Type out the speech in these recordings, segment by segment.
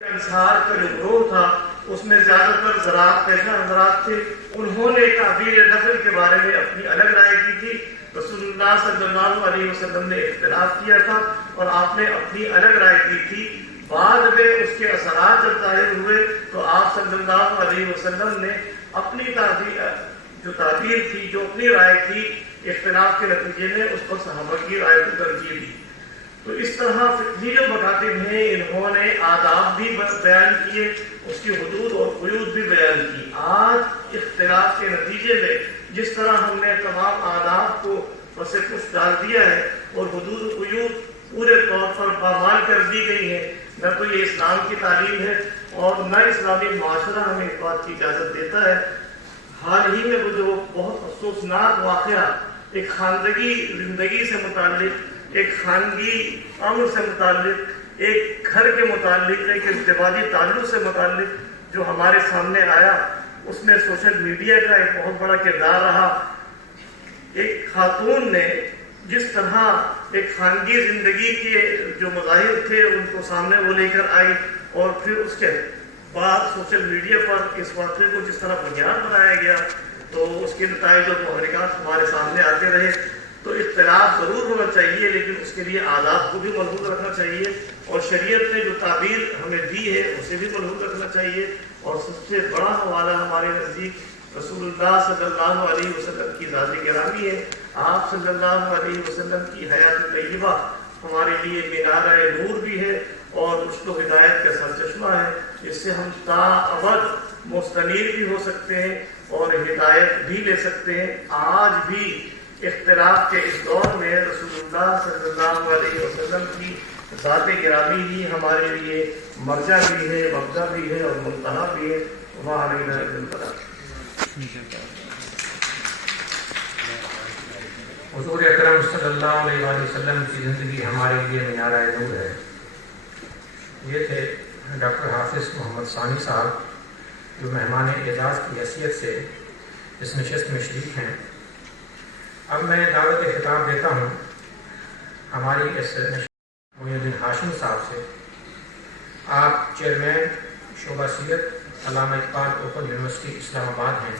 انصار کا جو گروہ تھا اس میں زیادہ تر زراعت پیشہ حضرات تھے. انہوں نے تعبیر نفل کے بارے میں اپنی الگ رائے کی تھی. رسول اللہ صلی اللہ علیہ وسلم نے اختلاف کیا تھا اور آپ نے اپنی الگ رائے کی تھی. بعد میں اس کے اثرات جب ظاہر ہوئے تو آپ صلی اللہ علیہ وسلم نے اپنی تعبیر تھی، جو اپنی رائے تھی، اختلاف کے نتیجے میں اس پر صحابہ کی رائے کو ترجیح دی. تو اس طرح فقہی جو مکاتب ہیں انہوں نے آداب بھی بیان کیے، اس کی حدود اور قیود بھی بیان کی. آج اختلاف کے نتیجے میں جس طرح ہم نے تمام آداب کو پس پش ڈال دیا ہے اور حدود و قیود پورے طور پر پامال کر دی گئی ہیں، نہ تو یہ اسلام کی تعلیم ہے اور نہ اسلامی معاشرہ ہمیں اس بات کی اجازت دیتا ہے. حال ہی میں وہ جو بہت افسوسناک واقعہ ایک خاندگی زندگی سے متعلق، ایک خانگی امر سے متعلق، ایک گھر کے متعلق، ایک ازدواجی تعلق سے متعلق جو ہمارے سامنے آیا، اس میں سوشل میڈیا کا ایک بہت بڑا کردار رہا. ایک خاتون نے جس طرح ایک خانگی زندگی کے جو مظاہر تھے ان کو سامنے وہ لے کر آئی اور پھر اس کے بعد سوشل میڈیا پر اس واقعے کو جس طرح بنیاد بنایا گیا تو اس کے نتائج اور محرکات ہمارے سامنے آتے رہے. تو اختلاف ضرور ہونا چاہیے لیکن اس کے لیے آداب کو بھی ملحوظ رکھنا چاہیے اور شریعت نے جو تعبیر ہمیں دی ہے اسے بھی ملحوظ رکھنا چاہیے. اور سب سے بڑا حوالہ ہمارے نزدیک رسول اللہ صلی اللہ علیہ وسلم کی ذات گرامی ہے. آپ صلی اللہ علیہ وسلم کی حیات طیبہ ہمارے لیے مینارہ نور بھی ہے اور رشد و ہدایت کا سرچشمہ ہے. اس سے ہم تا ابد مستنیر بھی ہو سکتے ہیں اور ہدایت بھی لے سکتے ہیں. آج بھی اختلاف کے اس دور میں رسول اللہ صلی اللہ علیہ وسلم کی ذات گرامی ہی ہمارے لیے مرجع بھی ہے، مبدا بھی ہے اور منتہا بھی ہے. وہاں علیہ حضور اکرم صلی اللہ علیہ وسلم کی زندگی ہمارے لیے مینارہ نور ہے. یہ تھے ڈاکٹر حافظ محمد ثانی صاحب جو مہمان اعزاز کی حیثیت سے اس نشست میں شریک ہیں. اب میں دعوت خطاب دیتا ہوں ہماری اس معین الدین ہاشمی صاحب سے. آپ چیئرمین شعبہ سیرت علامہ اقبال اوپن یونیورسٹی اسلام آباد ہیں.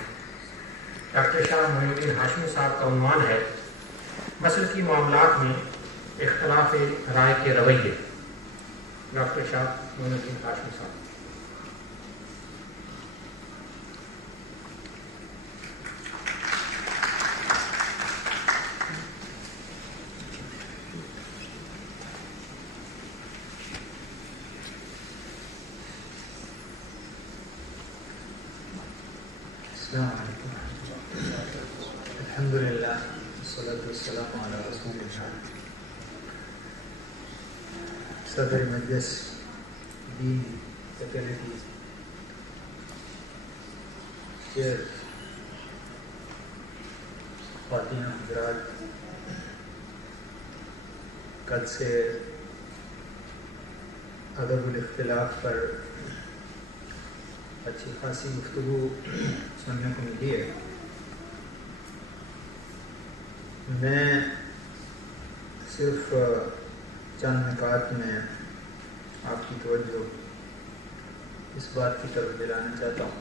ڈاکٹر شاہ معین الدین ہاشمی صاحب کا عنوان ہے مسلکی معاملات میں اختلاف رائے کے رویے. ڈاکٹر شاہ معین الدین ہاشمی صاحب. السلام علیکم ورحمۃ اللہ وبرکاتہ. الحمد للہ والصلاۃ والسلام علی رسول اللہ. صدر مجلس دین فیکلٹی چیئر خواتین حضرات، کل سے ادب الاختلاف پر اچھی خاصی گفتگو سننے کو ملی ہے. میں صرف چند نکات میں آپ کی توجہ اس بات کی طرف دلانا چاہتا ہوں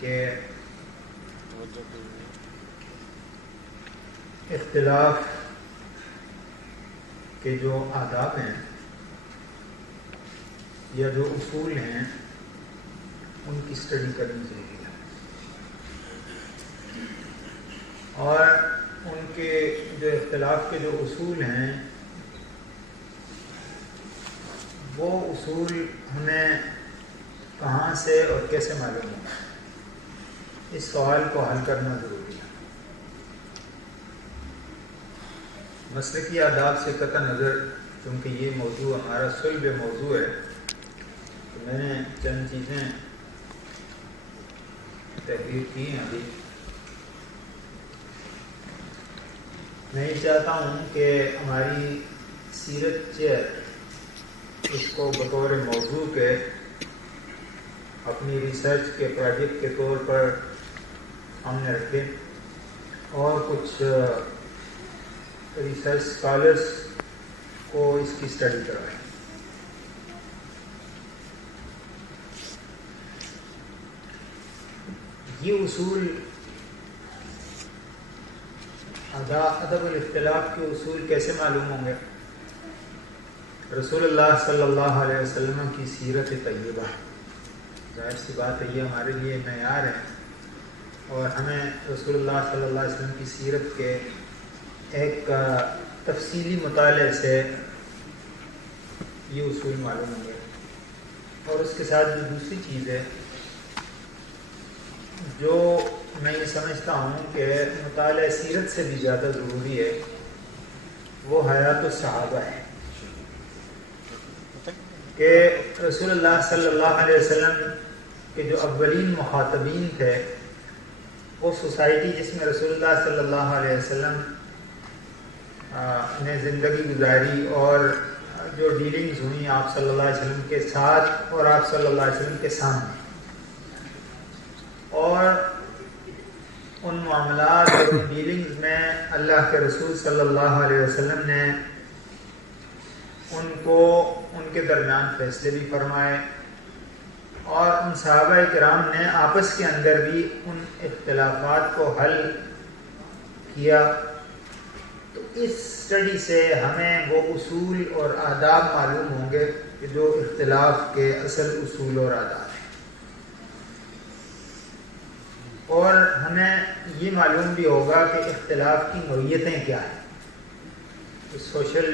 کہ اختلاف کے جو آداب ہیں یا جو اصول ہیں ان کی اسٹڈی کرنی ضروری ہے اور ان کے جو اختلاف کے جو اصول ہیں وہ اصول ہمیں کہاں سے اور کیسے معلوم ہوں، اس سوال کو حل کرنا ضروری ہے. مسلکی آداب سے قطع نظر کیونکہ یہ موضوع ہمارا صلب موضوع ہے تو میں نے چند چیزیں تحریر کی ہیں. ابھی میں یہ چاہتا ہوں کہ ہماری سیرت چیئر اس کو بطور موضوع کے اپنی ریسرچ کے پروجیکٹ کے طور پر ہم نے رکھے اور کچھ ریسرچ اسکالرس کو اس کی اسٹڈی کرائیں. یہ اصول ادب الاختلاف کے اصول کیسے معلوم ہوں گے؟ رسول اللہ صلی اللہ علیہ وسلم کی سیرت طیبہ، ظاہر سی بات ہے یہ ہمارے لیے معیار ہے، اور ہمیں رسول اللہ صلی اللہ علیہ وسلم کی سیرت کے ایک تفصیلی مطالعے سے یہ اصول معلوم ہوں گے۔ اور اس کے ساتھ جو دوسری چیز ہے جو میں یہ سمجھتا ہوں کہ مطالعہ سیرت سے بھی زیادہ ضروری ہے، وہ حیات الصحابہ ہے، کہ رسول اللہ صلی اللہ علیہ وسلم کے جو اولین مخاطبین تھے، وہ سوسائٹی جس میں رسول اللہ صلی اللہ علیہ وسلم نے زندگی گزاری اور جو ڈیلنگز ہوئیں آپ صلی اللہ علیہ وسلم کے ساتھ اور آپ صلی اللہ علیہ وسلم کے سامنے، اور ان معاملات اور ڈیلنگز میں اللہ کے رسول صلی اللہ علیہ وسلم نے ان کو ان کے درمیان فیصلے بھی فرمائے، اور ان صحابہ کرام نے آپس کے اندر بھی ان اختلافات کو حل کیا۔ تو اس اسٹڈی سے ہمیں وہ اصول اور آداب معلوم ہوں گے کہ جو اختلاف کے اصل اصول اور آداب ہیں، اور ہمیں یہ معلوم بھی ہوگا کہ اختلاف کی نوعیتیں کیا ہیں۔ سوشل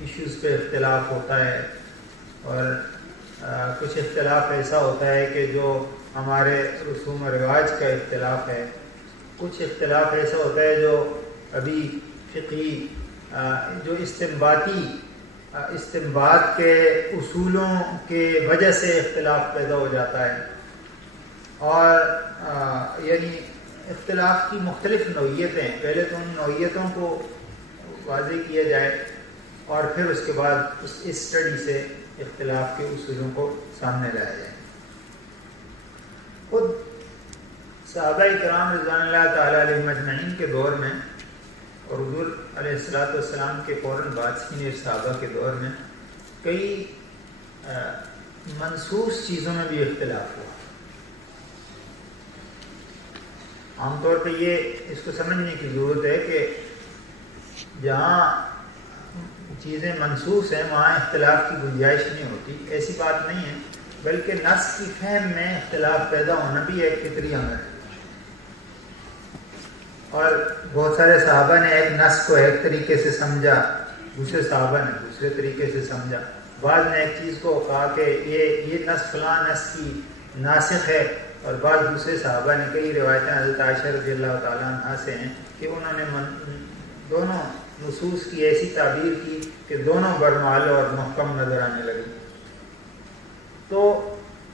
ایشوز پہ اختلاف ہوتا ہے، اور کچھ اختلاف ایسا ہوتا ہے کہ جو ہمارے رسوم و رواج کا اختلاف ہے، کچھ اختلاف ایسا ہوتا ہے جو ابھی فقہی جو استنباط کے اصولوں کے وجہ سے اختلاف پیدا ہو جاتا ہے، اور یعنی اختلاف کی مختلف نوعیتیں، پہلے تو ان نوعیتوں کو واضح کیا جائے اور پھر اس کے بعد اس اسٹڈی سے اختلاف کے اصولوں کو سامنے لایا جائے۔ خود صحابہ کرام رضوان اللہ تعالیٰ علیہم اجمعین کے دور میں اور حضور علیہ الصلوۃ والسلام کے فوراً بعد سینئر صحابہ کے دور میں کئی منسوخ چیزوں میں بھی اختلاف ہوا۔ عام طور پہ یہ اس کو سمجھنے کی ضرورت ہے کہ جہاں چیزیں منسوخ ہیں وہاں اختلاف کی گنجائش نہیں ہوتی، ایسی بات نہیں ہے، بلکہ نص کی فہم میں اختلاف پیدا ہونا بھی ایک فطری امر ہے، اور بہت سارے صحابہ نے ایک نص کو ایک طریقے سے سمجھا، دوسرے صحابہ نے دوسرے طریقے سے سمجھا، بعض نے ایک چیز کو کہا کہ یہ نص فلاں نص کی ناسخ ہے، اور بعض دوسرے صحابہ نے کئی روایتیں حضرت عائشہ رضی اللہ تعالیٰ عنہ سے ہیں کہ انہوں نے دونوں نصوص کی ایسی تعبیر کی کہ دونوں برمال اور محکم نظر آنے لگی۔ تو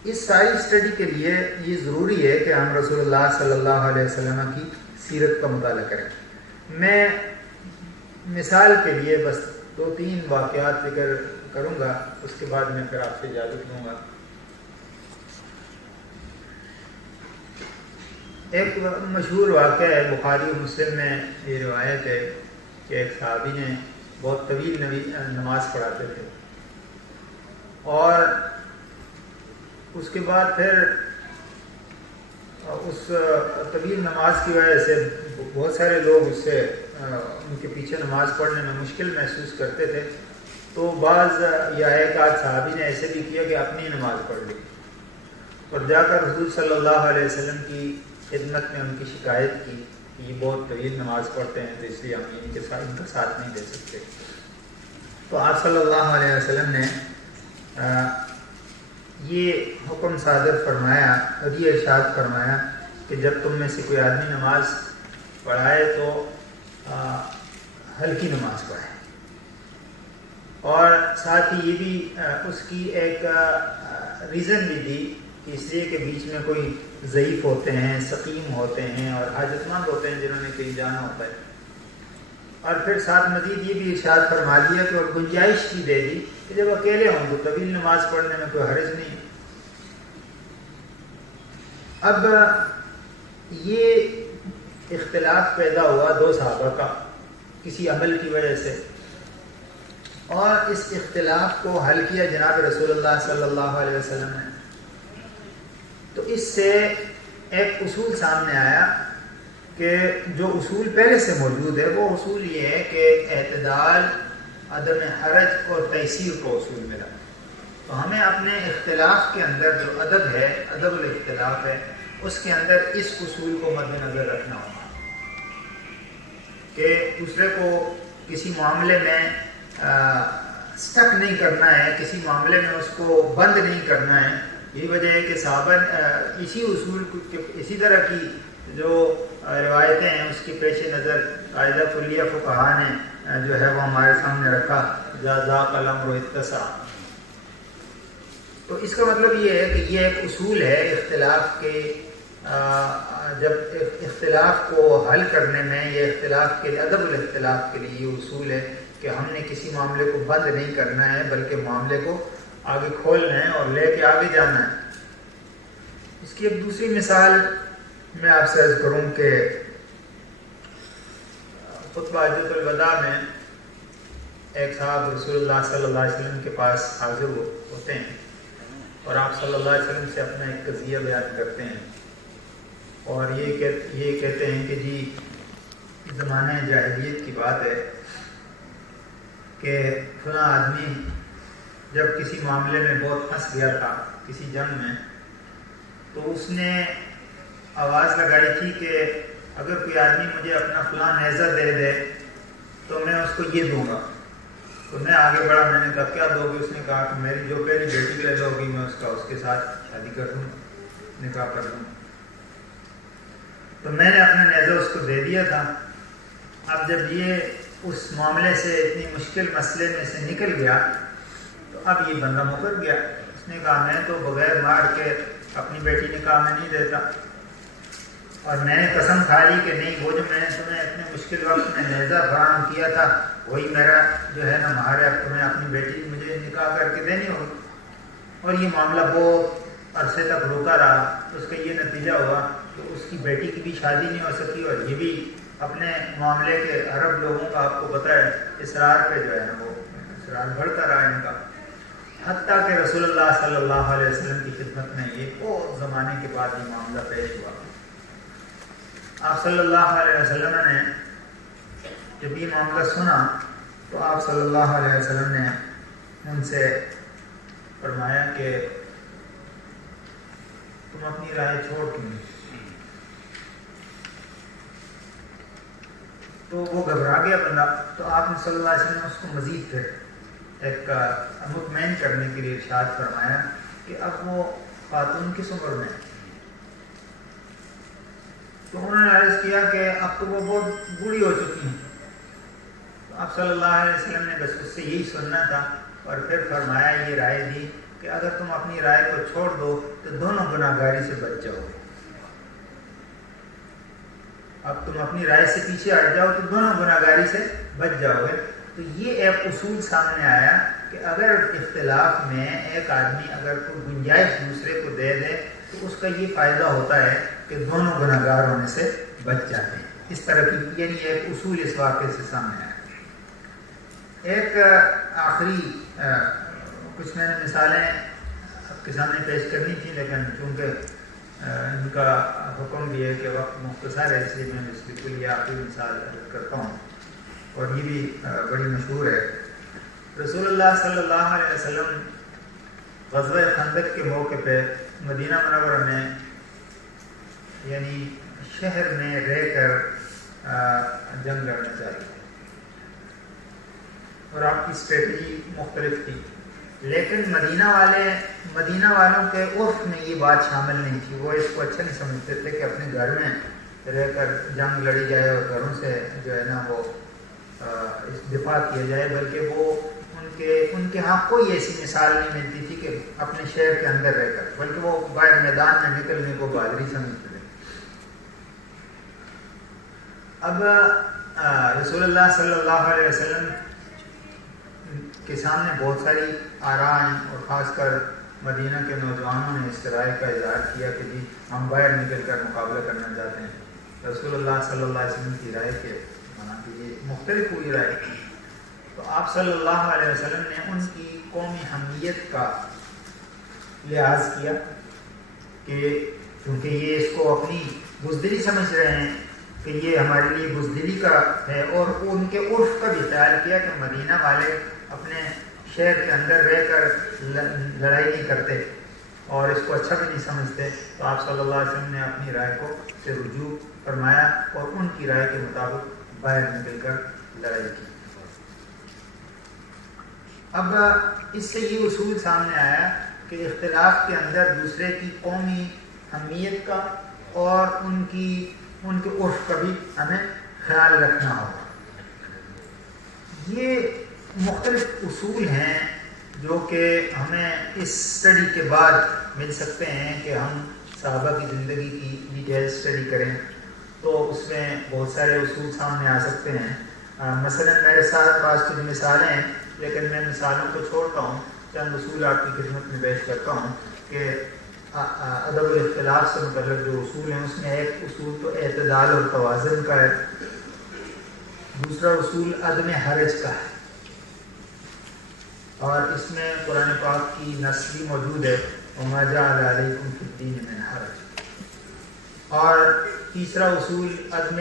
اس ساری اسٹڈی کے لیے یہ ضروری ہے کہ ہم رسول اللہ صلی اللہ علیہ وسلم کی سیرت کا مطالعہ کریں۔ میں مثال کے لیے بس 2-3 واقعات ذکر کروں گا، اس کے بعد میں پھر آپ سے اجازت لوں گا۔ ایک مشہور واقعہ ہے، بخاری و مسلم میں یہ روایت ہے کہ ایک صحابی نے بہت طویل نماز پڑھاتے تھے، اور اس کے بعد پھر اس طویل نماز کی وجہ سے بہت سارے لوگ اس سے ان کے پیچھے نماز پڑھنے میں مشکل محسوس کرتے تھے، تو بعض یا ایک آدھ صحابی نے ایسے بھی کیا کہ اپنی نماز پڑھ لی، اور جا کر حضور صلی اللہ علیہ وسلم کی خدمت میں ان کی شکایت کی کہ یہ بہت طویل نماز پڑھتے ہیں، تو اس لیے ہم ان کا ساتھ نہیں دے سکتے۔ تو آپ صلی اللہ علیہ وسلم نے یہ حکم صادر فرمایا اور یہ ارشاد فرمایا کہ جب تم میں سے کوئی آدمی نماز پڑھائے تو ہلکی نماز پڑھائے، اور ساتھ ہی یہ بھی اس کی ایک ریزن بھی دی کہ اس لیے کہ بیچ میں کوئی ضعیف ہوتے ہیں، سقیم ہوتے ہیں اور حاجت مند ہوتے ہیں جنہوں نے کہیں جانا ہوتا ہے، اور پھر ساتھ مزید یہ بھی ارشاد فرما دیا کہ اور گنجائش بھی دے دی کہ جب اکیلے ہوں تو طویل نماز پڑھنے میں کوئی حرج نہیں۔ اب یہ اختلاف پیدا ہوا 2 صحابہ کا کسی عمل کی وجہ سے، اور اس اختلاف کو حل کیا جناب رسول اللہ صلی اللہ علیہ وسلم نے۔ تو اس سے ایک اصول سامنے آیا کہ جو اصول پہلے سے موجود ہے وہ اصول یہ ہے کہ اعتدال، عدم حرج اور تیسیر کو اصول ملا. تو ہمیں اپنے اختلاف کے اندر جو ادب ہے، ادب الاختلاف ہے، اس کے اندر اس اصول کو مد نظر رکھنا ہوگا کہ دوسرے کو کسی معاملے میں سٹک نہیں کرنا ہے، کسی معاملے میں اس کو بند نہیں کرنا ہے. یہی وجہ ہے کہ صحابہ اسی اصول اسی طرح کی جو روایتیں ہیں اس کے پیش نظر قاعدہ کلیہ فقہا نے جو ہے وہ ہمارے سامنے رکھا، ذاق الامر اتسع. تو اس کا مطلب یہ ہے کہ یہ ایک اصول ہے اختلاف کے، جب اختلاف کو حل کرنے میں، یہ اختلاف کے لیے، ادب الاختلاف کے لیے یہ اصول ہے کہ ہم نے کسی معاملے کو بند نہیں کرنا ہے بلکہ معاملے کو آگے کھولنا ہے اور لے کے آگے جانا ہے. اس کی ایک دوسری مثال میں آپ سے عرض کروں کہ خطبہ حجۃ الوداع میں ایک صاحب رسول اللہ صلی اللہ علیہ وسلم کے پاس حاضر ہوتے ہیں اور آپ صلی اللہ علیہ وسلم سے اپنا ایک قضیہ بیان کرتے ہیں اور یہ کہتے ہیں کہ جی زمانہ جاہلیت کی بات ہے کہ فلاں آدمی جب کسی معاملے میں بہت پھنس گیا تھا کسی جنگ میں، تو اس نے آواز لگائی تھی کہ اگر کوئی آدمی مجھے اپنا فلاں نیزہ دے دے تو میں اس کو یہ دوں گا. تو میں آگے بڑھا، میں نے کہا کیا دو گے؟ اس نے کہا کہ میری جو پہلی بیٹی پیدا ہوگی میں اس کے ساتھ شادی کر دوں، نکاح کر دوں. تو میں نے اپنا نیزہ اس کو دے دیا تھا. اب جب یہ اس معاملے سے، اتنی مشکل مسئلے میں سے نکل گیا تو اب یہ بندہ مکر گیا. اس نے کہا میں تو بغیر مار کے اپنی بیٹی نکاح میں نہیں دیتا، اور میں نے قسم کھا لی کہ نہیں، وہ جو میں نے تمہیں اتنے مشکل وقت میں نیزہ فراہم کیا تھا وہی میرا جو ہے نا مہار ہے، اب تمہیں اپنی بیٹی مجھے نکاح کر کے دینی ہوگی. اور یہ معاملہ بہت عرصے تک روکا رہا. اس کا یہ نتیجہ ہوا کہ اس کی بیٹی کی بھی شادی نہیں ہو سکی اور یہ بھی اپنے معاملے کے عرب لوگوں کا آپ کو پتہ ہے اصرار پہ جو ہے نا وہ اصرار بڑھتا رہا ان کا، حتیٰ کہ رسول اللہ صلی اللہ علیہ وسلم کی خدمت میں یہ بہت زمانے کے بعد یہ معاملہ پیش ہوا. آپ صلی اللہ علیہ وسلم نے جب یہ معاملہ سنا تو آپ صلی اللہ علیہ وسلم نے ان سے فرمایا کہ تم اپنی رائے چھوڑ کیوں؟ تو وہ گھبرا گیا بندہ. تو آپ نے صلی اللہ علیہ وسلم نے اس کو مزید پھر ایک مطمئن کرنے کے لیے ارشاد فرمایا کہ اب وہ خاتون کس عمر میں ہے؟ تو انہوں نے عرض کیا کہ اب تو وہ بہت بوڑھی ہو چکی ہیں. تو آپ صلی اللہ علیہ وسلم نے بس اس سے یہی سننا تھا اور پھر فرمایا، یہ رائے دی کہ اگر تم اپنی رائے کو چھوڑ دو تو دونوں گناہ گاری سے بچ جاؤ گے. اب تم اپنی رائے سے پیچھے ہٹ جاؤ تو دونوں گناہ گاری سے بچ جاؤ گے. تو یہ ایک اصول سامنے آیا کہ اگر اختلاف میں ایک آدمی اگر کوئی گنجائش دوسرے کو دے دے تو اس کا یہ فائدہ ہوتا ہے کہ دونوں گناہ گار ہونے سے بچ جاتے ہیں. اس طرح کی یعنی ایک اصول اس واقعے سے سامنے آیا. ایک آخری کچھ میں نے مثالیں آپ کے سامنے پیش کرنی تھی، لیکن چونکہ ان کا حکم بھی ہے کہ وقت مختصر ہے، اس لیے میں بالکل یہ آخری مثال کرتا ہوں اور یہ بھی بڑی مشہور ہے. رسول اللہ صلی اللہ علیہ وسلم غزوہ خندق کے موقع پہ مدینہ منورہ میں یعنی شہر میں رہ کر جنگ لڑنا چاہیے اور آپ کی اسٹریٹجی مختلف تھی، لیکن مدینہ والوں کے عرف میں یہ بات شامل نہیں تھی. وہ اس کو اچھا نہیں سمجھتے تھے کہ اپنے گھر میں رہ کر جنگ لڑی جائے اور گھروں سے جو ہے نا وہ دفاع کیا جائے، بلکہ وہ ان کے ہاں کوئی ایسی مثال نہیں ملتی تھی کہ اپنے شہر کے اندر رہ کر، بلکہ وہ باہر میدان میں نکلنے کو بہادری سمجھتے تھے. اب رسول اللہ صلی اللہ علیہ وسلم کے سامنے بہت ساری آراء ہیں اور خاص کر مدینہ کے نوجوانوں نے اس رائے کا اظہار کیا کہ جی ہم باہر نکل کر مقابلہ کرنا چاہتے ہیں. رسول اللہ صلی اللہ علیہ وسلم کی رائے کے یہ مختلف ہوئی رائے تھی. تو آپ صلی اللہ علیہ وسلم نے ان کی قومی حمیت کا لحاظ کیا کہ کیونکہ یہ اس کو اپنی بزدلی سمجھ رہے ہیں کہ یہ ہمارے لیے بزدلی کا ہے، اور ان کے عرف کا بھی خیال کیا کہ مدینہ والے اپنے شہر کے اندر رہ کر لڑائی نہیں کرتے اور اس کو اچھا بھی نہیں سمجھتے، تو آپ صلی اللہ علیہ وسلم نے اپنی رائے کو سے رجوع فرمایا اور ان کی رائے کے مطابق باہر نکل کر لڑائی کی۔ اب اس سے یہ اصول سامنے آیا کہ اختلاف کے اندر دوسرے کی قومی اہمیت کا اور ان کے عرف کا بھی ہمیں خیال رکھنا ہوگا۔ یہ مختلف اصول ہیں جو کہ ہمیں اس اسٹڈی کے بعد مل سکتے ہیں کہ ہم صحابہ کی زندگی کی ڈیٹیل اسٹڈی کریں تو اس میں بہت سارے اصول سامنے آ سکتے ہیں۔ مثلا میرے ساتھ بعض کچھ مثالیں ہیں، لیکن میں مثالوں کو چھوڑتا ہوں، چند اصول آپ کی خدمت میں پیش کرتا ہوں کہ ادب الاختلاف سے متعلق جو اصول ہیں اس میں ایک اصول تو اعتدال اور توازن کا ہے، دوسرا اصول عدم حرج کا ہے، اور اس میں قرآن پاک کی نص بھی موجود ہے وما جعل علیکم فی الدین من حرج، اور تیسرا اصول عدم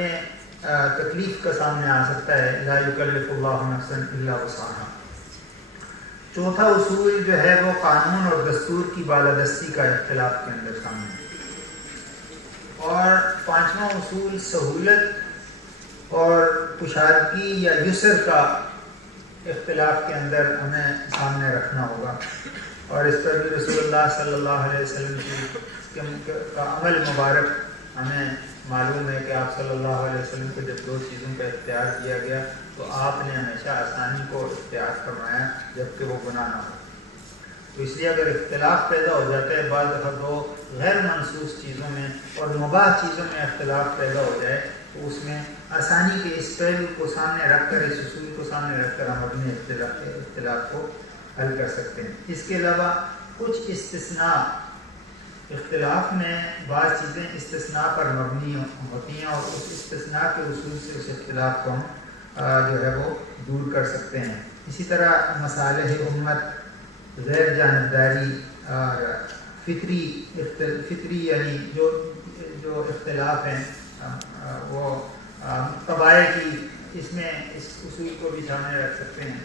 تکلیف کا سامنے آ سکتا ہے لا یکلف اللہ نفسا الا وسعہا۔ چوتھا اصول جو ہے وہ قانون اور دستور کی بالادستی کا اختلاف کے اندر سامنے ہے، اور پانچواں اصول سہولت اور کشادگی یا یسر کا اختلاف کے اندر ہمیں سامنے رکھنا ہوگا، اور اس پر بھی رسول اللہ صلی اللہ علیہ وسلم کا عمل مبارک ہمیں معلوم ہے کہ آپ صلی اللہ علیہ وسلم کو جب دو چیزوں کا اختیار کیا گیا تو آپ نے ہمیشہ آسانی کو اختیار فرمایا جبکہ وہ گناہ نہ ہو۔ تو اس لیے اگر اختلاف پیدا ہو جاتا ہے بعض دفعہ دو غیر منصوص چیزوں میں اور مباح چیزوں میں اختلاف پیدا ہو جائے تو اس میں آسانی کے اس پہلو کو سامنے رکھ کر، اس اصول کو سامنے رکھ کر ہم اپنے اختلاف کو حل کر سکتے ہیں۔ اس کے علاوہ کچھ استثناء، اختلاف میں بعض چیزیں استثناء پر مبنی ہوتی ہیں اور اس استثناء کے اصول سے اس اختلاف کو ہم جو ہے وہ دور کر سکتے ہیں۔ اسی طرح مصالح امت، غیر جانبداری اور فطری یعنی جو اختلاف ہیں وہ قبائل کی، اس میں اس اصول کو بھی سامنے رکھ سکتے ہیں۔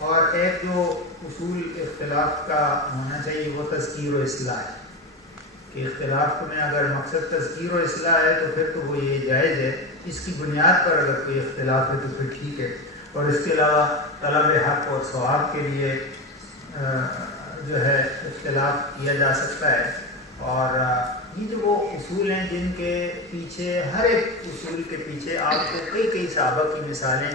اور ایک جو اصول اختلاف کا ہونا چاہیے وہ تذکیر و اصلاح ہے کہ اختلاف میں اگر مقصد تذکیر و اصلاح ہے تو پھر تو وہ یہ جائز ہے، اس کی بنیاد پر اگر کوئی اختلاف ہے تو پھر ٹھیک ہے۔ اور اس کے علاوہ طلب حق اور ثواب کے لیے جو ہے اختلاف کیا جا سکتا ہے، اور یہ جو وہ اصول ہیں جن کے پیچھے، ہر ایک اصول کے پیچھے آپ کو کئی صحابہ کی مثالیں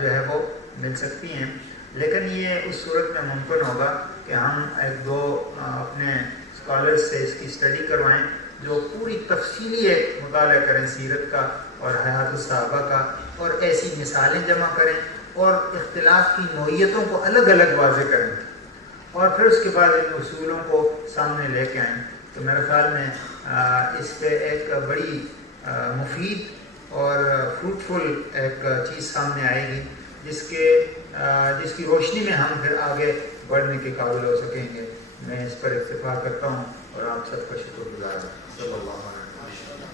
جو ہے وہ مل سکتی ہیں، لیکن یہ اس صورت میں ممکن ہوگا کہ ہم ایک دو اپنے اسکالرس سے اس کی اسٹڈی کروائیں جو پوری تفصیلی ایک مطالعہ کریں سیرت کا اور حیات الصحابہ کا، اور ایسی مثالیں جمع کریں اور اختلاف کی نوعیتوں کو الگ الگ واضح کریں، اور پھر اس کے بعد ان اصولوں کو سامنے لے کے آئیں۔ تو میرے خیال میں اس پہ ایک بڑی مفید اور فروٹفل ایک چیز سامنے آئے گی جس کی روشنی میں ہم پھر آگے بڑھنے کے قابل ہو سکیں گے۔ میں اس پر اکتفا کرتا ہوں اور آپ سب کا شکر گزار ہوں۔ صلی اللہ علیہ وسلم۔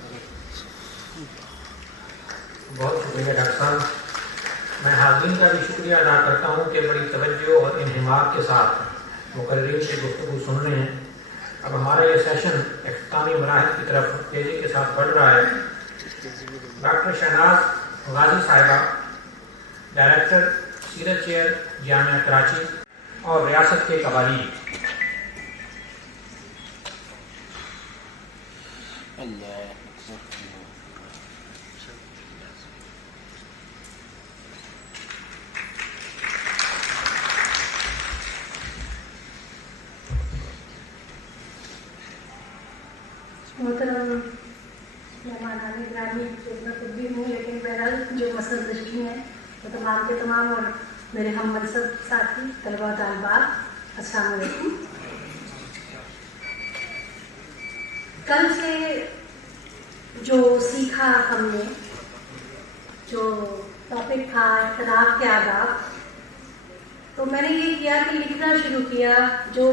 بہت شکریہ ڈاکٹر صاحب۔ میں حاضرین کا بھی شکریہ ادا کرتا ہوں کہ بڑی توجہ اور انہماک کے ساتھ مقررین سے گفتگو سن رہے ہیں۔ اب ہمارا یہ سیشن اختتامی مراحل کی طرف تیزی کے ساتھ بڑھ رہا ہے۔ ڈاکٹر شہناز غازی صاحبہ، ڈائریکٹر سیرت چیئر جامعہ کراچی اور ریاست کے قوانین، محترم مہمان گرامی، جو میں خود بھی ہوں لیکن بہرحال جو مسئلہ نشین ہے وہ تمام کے تمام، اور میرے ہم منصب ساتھی طلبہ و طالبات، السلام علیکم۔ کل سے جو سیکھا ہم نے، جو ٹاپک تھا اختلاف کے آداب، تو میں نے یہ کیا کہ لکھنا شروع کیا جو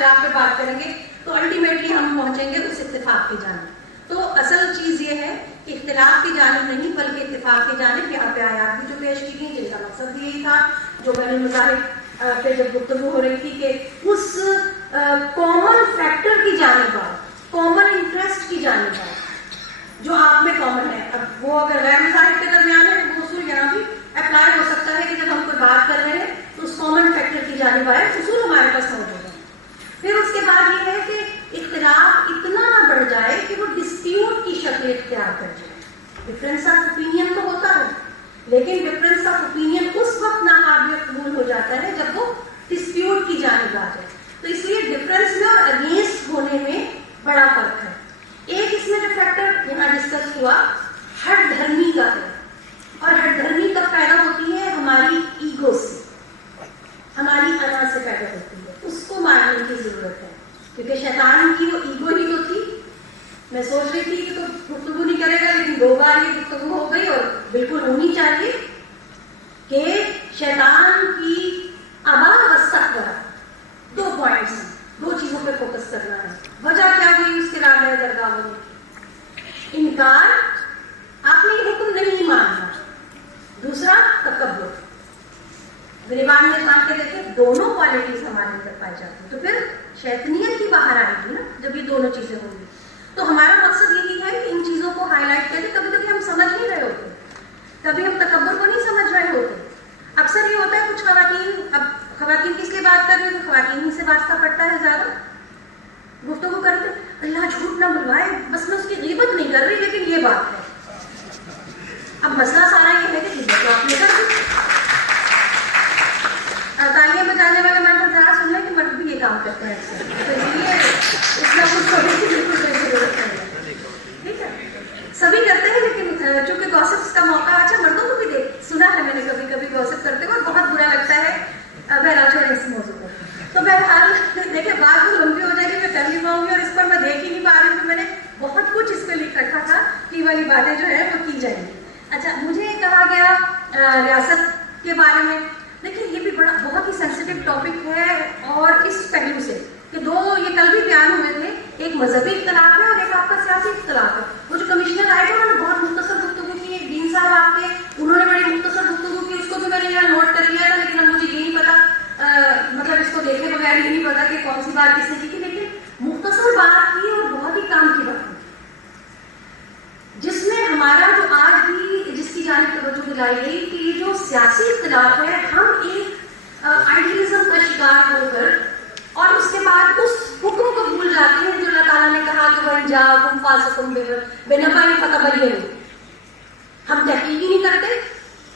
اختلاف پہ بات کریں گے تو الٹیمیٹلی ہم پہنچیں گے اس اتفاق کی جانب. تو اصل چیز یہ ہے کہ اختلاف کی جانب نہیں بلکہ اتفاق کی جانب. یہاں پہ آیات بھی جو پیش کی گئی جن کا مقصد بھی یہی تھا جو میں نے مظاہر پہ جب گفتگو ہو رہی تھی کہ اس کامن فیکٹر کی جانب آئے, کامن انٹرسٹ کی جانب آئے جو آپ میں کامن ہے. اب وہ اگر غیر مذاہب کے درمیان ہے تو وہ اصول یہاں بھی اپلائی ہو سکتا ہے کہ جب ہم کوئی بات کر رہے ہیں تو اس کامن فیکٹر کی جانب آئے, اصول ہمارے پاس موجود ہے. پھر اس کے بعد یہ ہے کہ اختلاف اتنا نہ بڑھ جائے کہ وہ ڈسپیوٹ کی شکل اختیار کر جائے. ڈفرینس آف اوپینین تو ہوتا ہے لیکن ڈفرینس آف اوپینین اس وقت ناقابل قبول ہو جاتا ہے جب وہ ڈسپیوٹ کی جانب آ جائے. تو اس لیے ڈفرینس میں اور اگینسٹ ہونے میں بڑا فرق ہے. ایک اس میں جو فیکٹر یہاں ڈسکس ہوا ہٹ دھرمی کا ہے, اور ہٹ دھرمی کب پیدا ہوتی ہے؟ ہماری ایگو سے, ہماری انا سے پیدا ہوتی ہے. اس کو مارنے کی ضرورت ہے کیونکہ شیطان کی وہ ایگو ہی تو تھی. میں سوچ رہی تھی کہ تو گفتگو نہیں کرے گا لیکن 2 بار یہ گفتگو ہو گئی اور بالکل ہونی چاہیے کہ شیطان کی ابا واستکبر 2 پوائنٹس ہیں, 2 چیزوں پہ فوکس کرنا ہے. وجہ کیا ہوئی اس کے رابطے درگاہوں میں؟ انکار, آپ نے یہ حکم نہیں ماننا. دوسرا تکبر. غریبان میں جان کے دیکھیں دونوں کوالٹیز ہمارے اندر پائی جاتی ہیں. تو پھر شیطنیت ہی باہر آئے گی نا جب یہ دونوں چیزیں ہوں گی. تو ہمارا مقصد یہی ہے کہ ان چیزوں کو ہائی لائٹ کریں. کبھی کبھی ہم سمجھ نہیں رہے ہوتے, کبھی ہم تکبر کو نہیں سمجھ رہے ہوتے. اکثر یہ ہوتا ہے کچھ خواتین, اب خواتین کس لیے بات کر رہی ہیں؟ خواتین ہی سے واسطہ پڑتا ہے زیادہ. گفتگو کرتے اللہ جھوٹ نہ بلوائے, بس میں اس کی غیبت نہیں کر رہی لیکن یہ بات ہے. اب مسئلہ سارا یہ ہے کہ غیبت تو آپ نے کر دی. تالیاں بجانے والے مرد ذرا سن لیں کہ مرد بھی یہ کام کرتے ہیں اکثر, تو اس لیے اس میں کچھ تھوڑی سی بالکل ضرورت نہیں. ٹھیک ہے, سبھی کرتے ہیں لیکن چونکہ گوسپس کا موقع, اچھا مردوں کو بھی سنا ہے میں نے کبھی کبھی گوسپ کرتے ہوئے, بہت برا لگتا ہے. بہرحال چھوڑیں اس موضوع کو. تو بہرحال دیکھیں بات بھی لمبی ہو جائے گی, میں کر نہیں پاؤں گی اور اس پر میں دیکھ ہی نہیں پا رہی ہوں کہ میں نے بہت کچھ اس پہ لکھ رکھا تھا کہ یہ والی باتیں جو ہے وہ کی جائیں گی. اچھا, مجھے کہا گیا ریاست کے بارے میں. دیکھیں یہ بھی بڑا بہت ہی سینسیٹیو ٹاپک ہے اور اس پہلو سے کہ 2 یہ کل بھی بیان ہوئے تھے, ایک مذہبی اختلاف ہے اور ایک آپ کا سیاسی اختلاف ہے. وہ جو کمشنر آئے تھے انہوں نے بہت مختصر گفتگو کی. ایک ڈین صاحب آپ کے, انہوں نے بڑی مختصر گفتگو کی, اس کو بھی میں نے یہاں نوٹ کر لیا تھا لیکن اب مجھے یہ نہیں پتا, مطلب اس کو دیکھے بغیر یہ نہیں پتا کہ کون سی بات کس نے کی تھی. لیکن مختصر بات کی اور بہت ہی کام کی بات کی جس میں ہمارا جو آج بھی جس کی جانب توجہ دلائی گئی کہ یہ جو سیاسی اختلاف ہے ہم ایک آئیڈیلزم کا شکار ہو کر اور اس کے بعد اس حکم کو بھول جاتے ہیں جو اللہ تعالیٰ نے کہا کہ وَإِن جَاءَكُمْ فَاسِقٌ بِنَبَإٍ فَتَبَيَّنُوا. ہم تحقیق ہی نہیں کرتے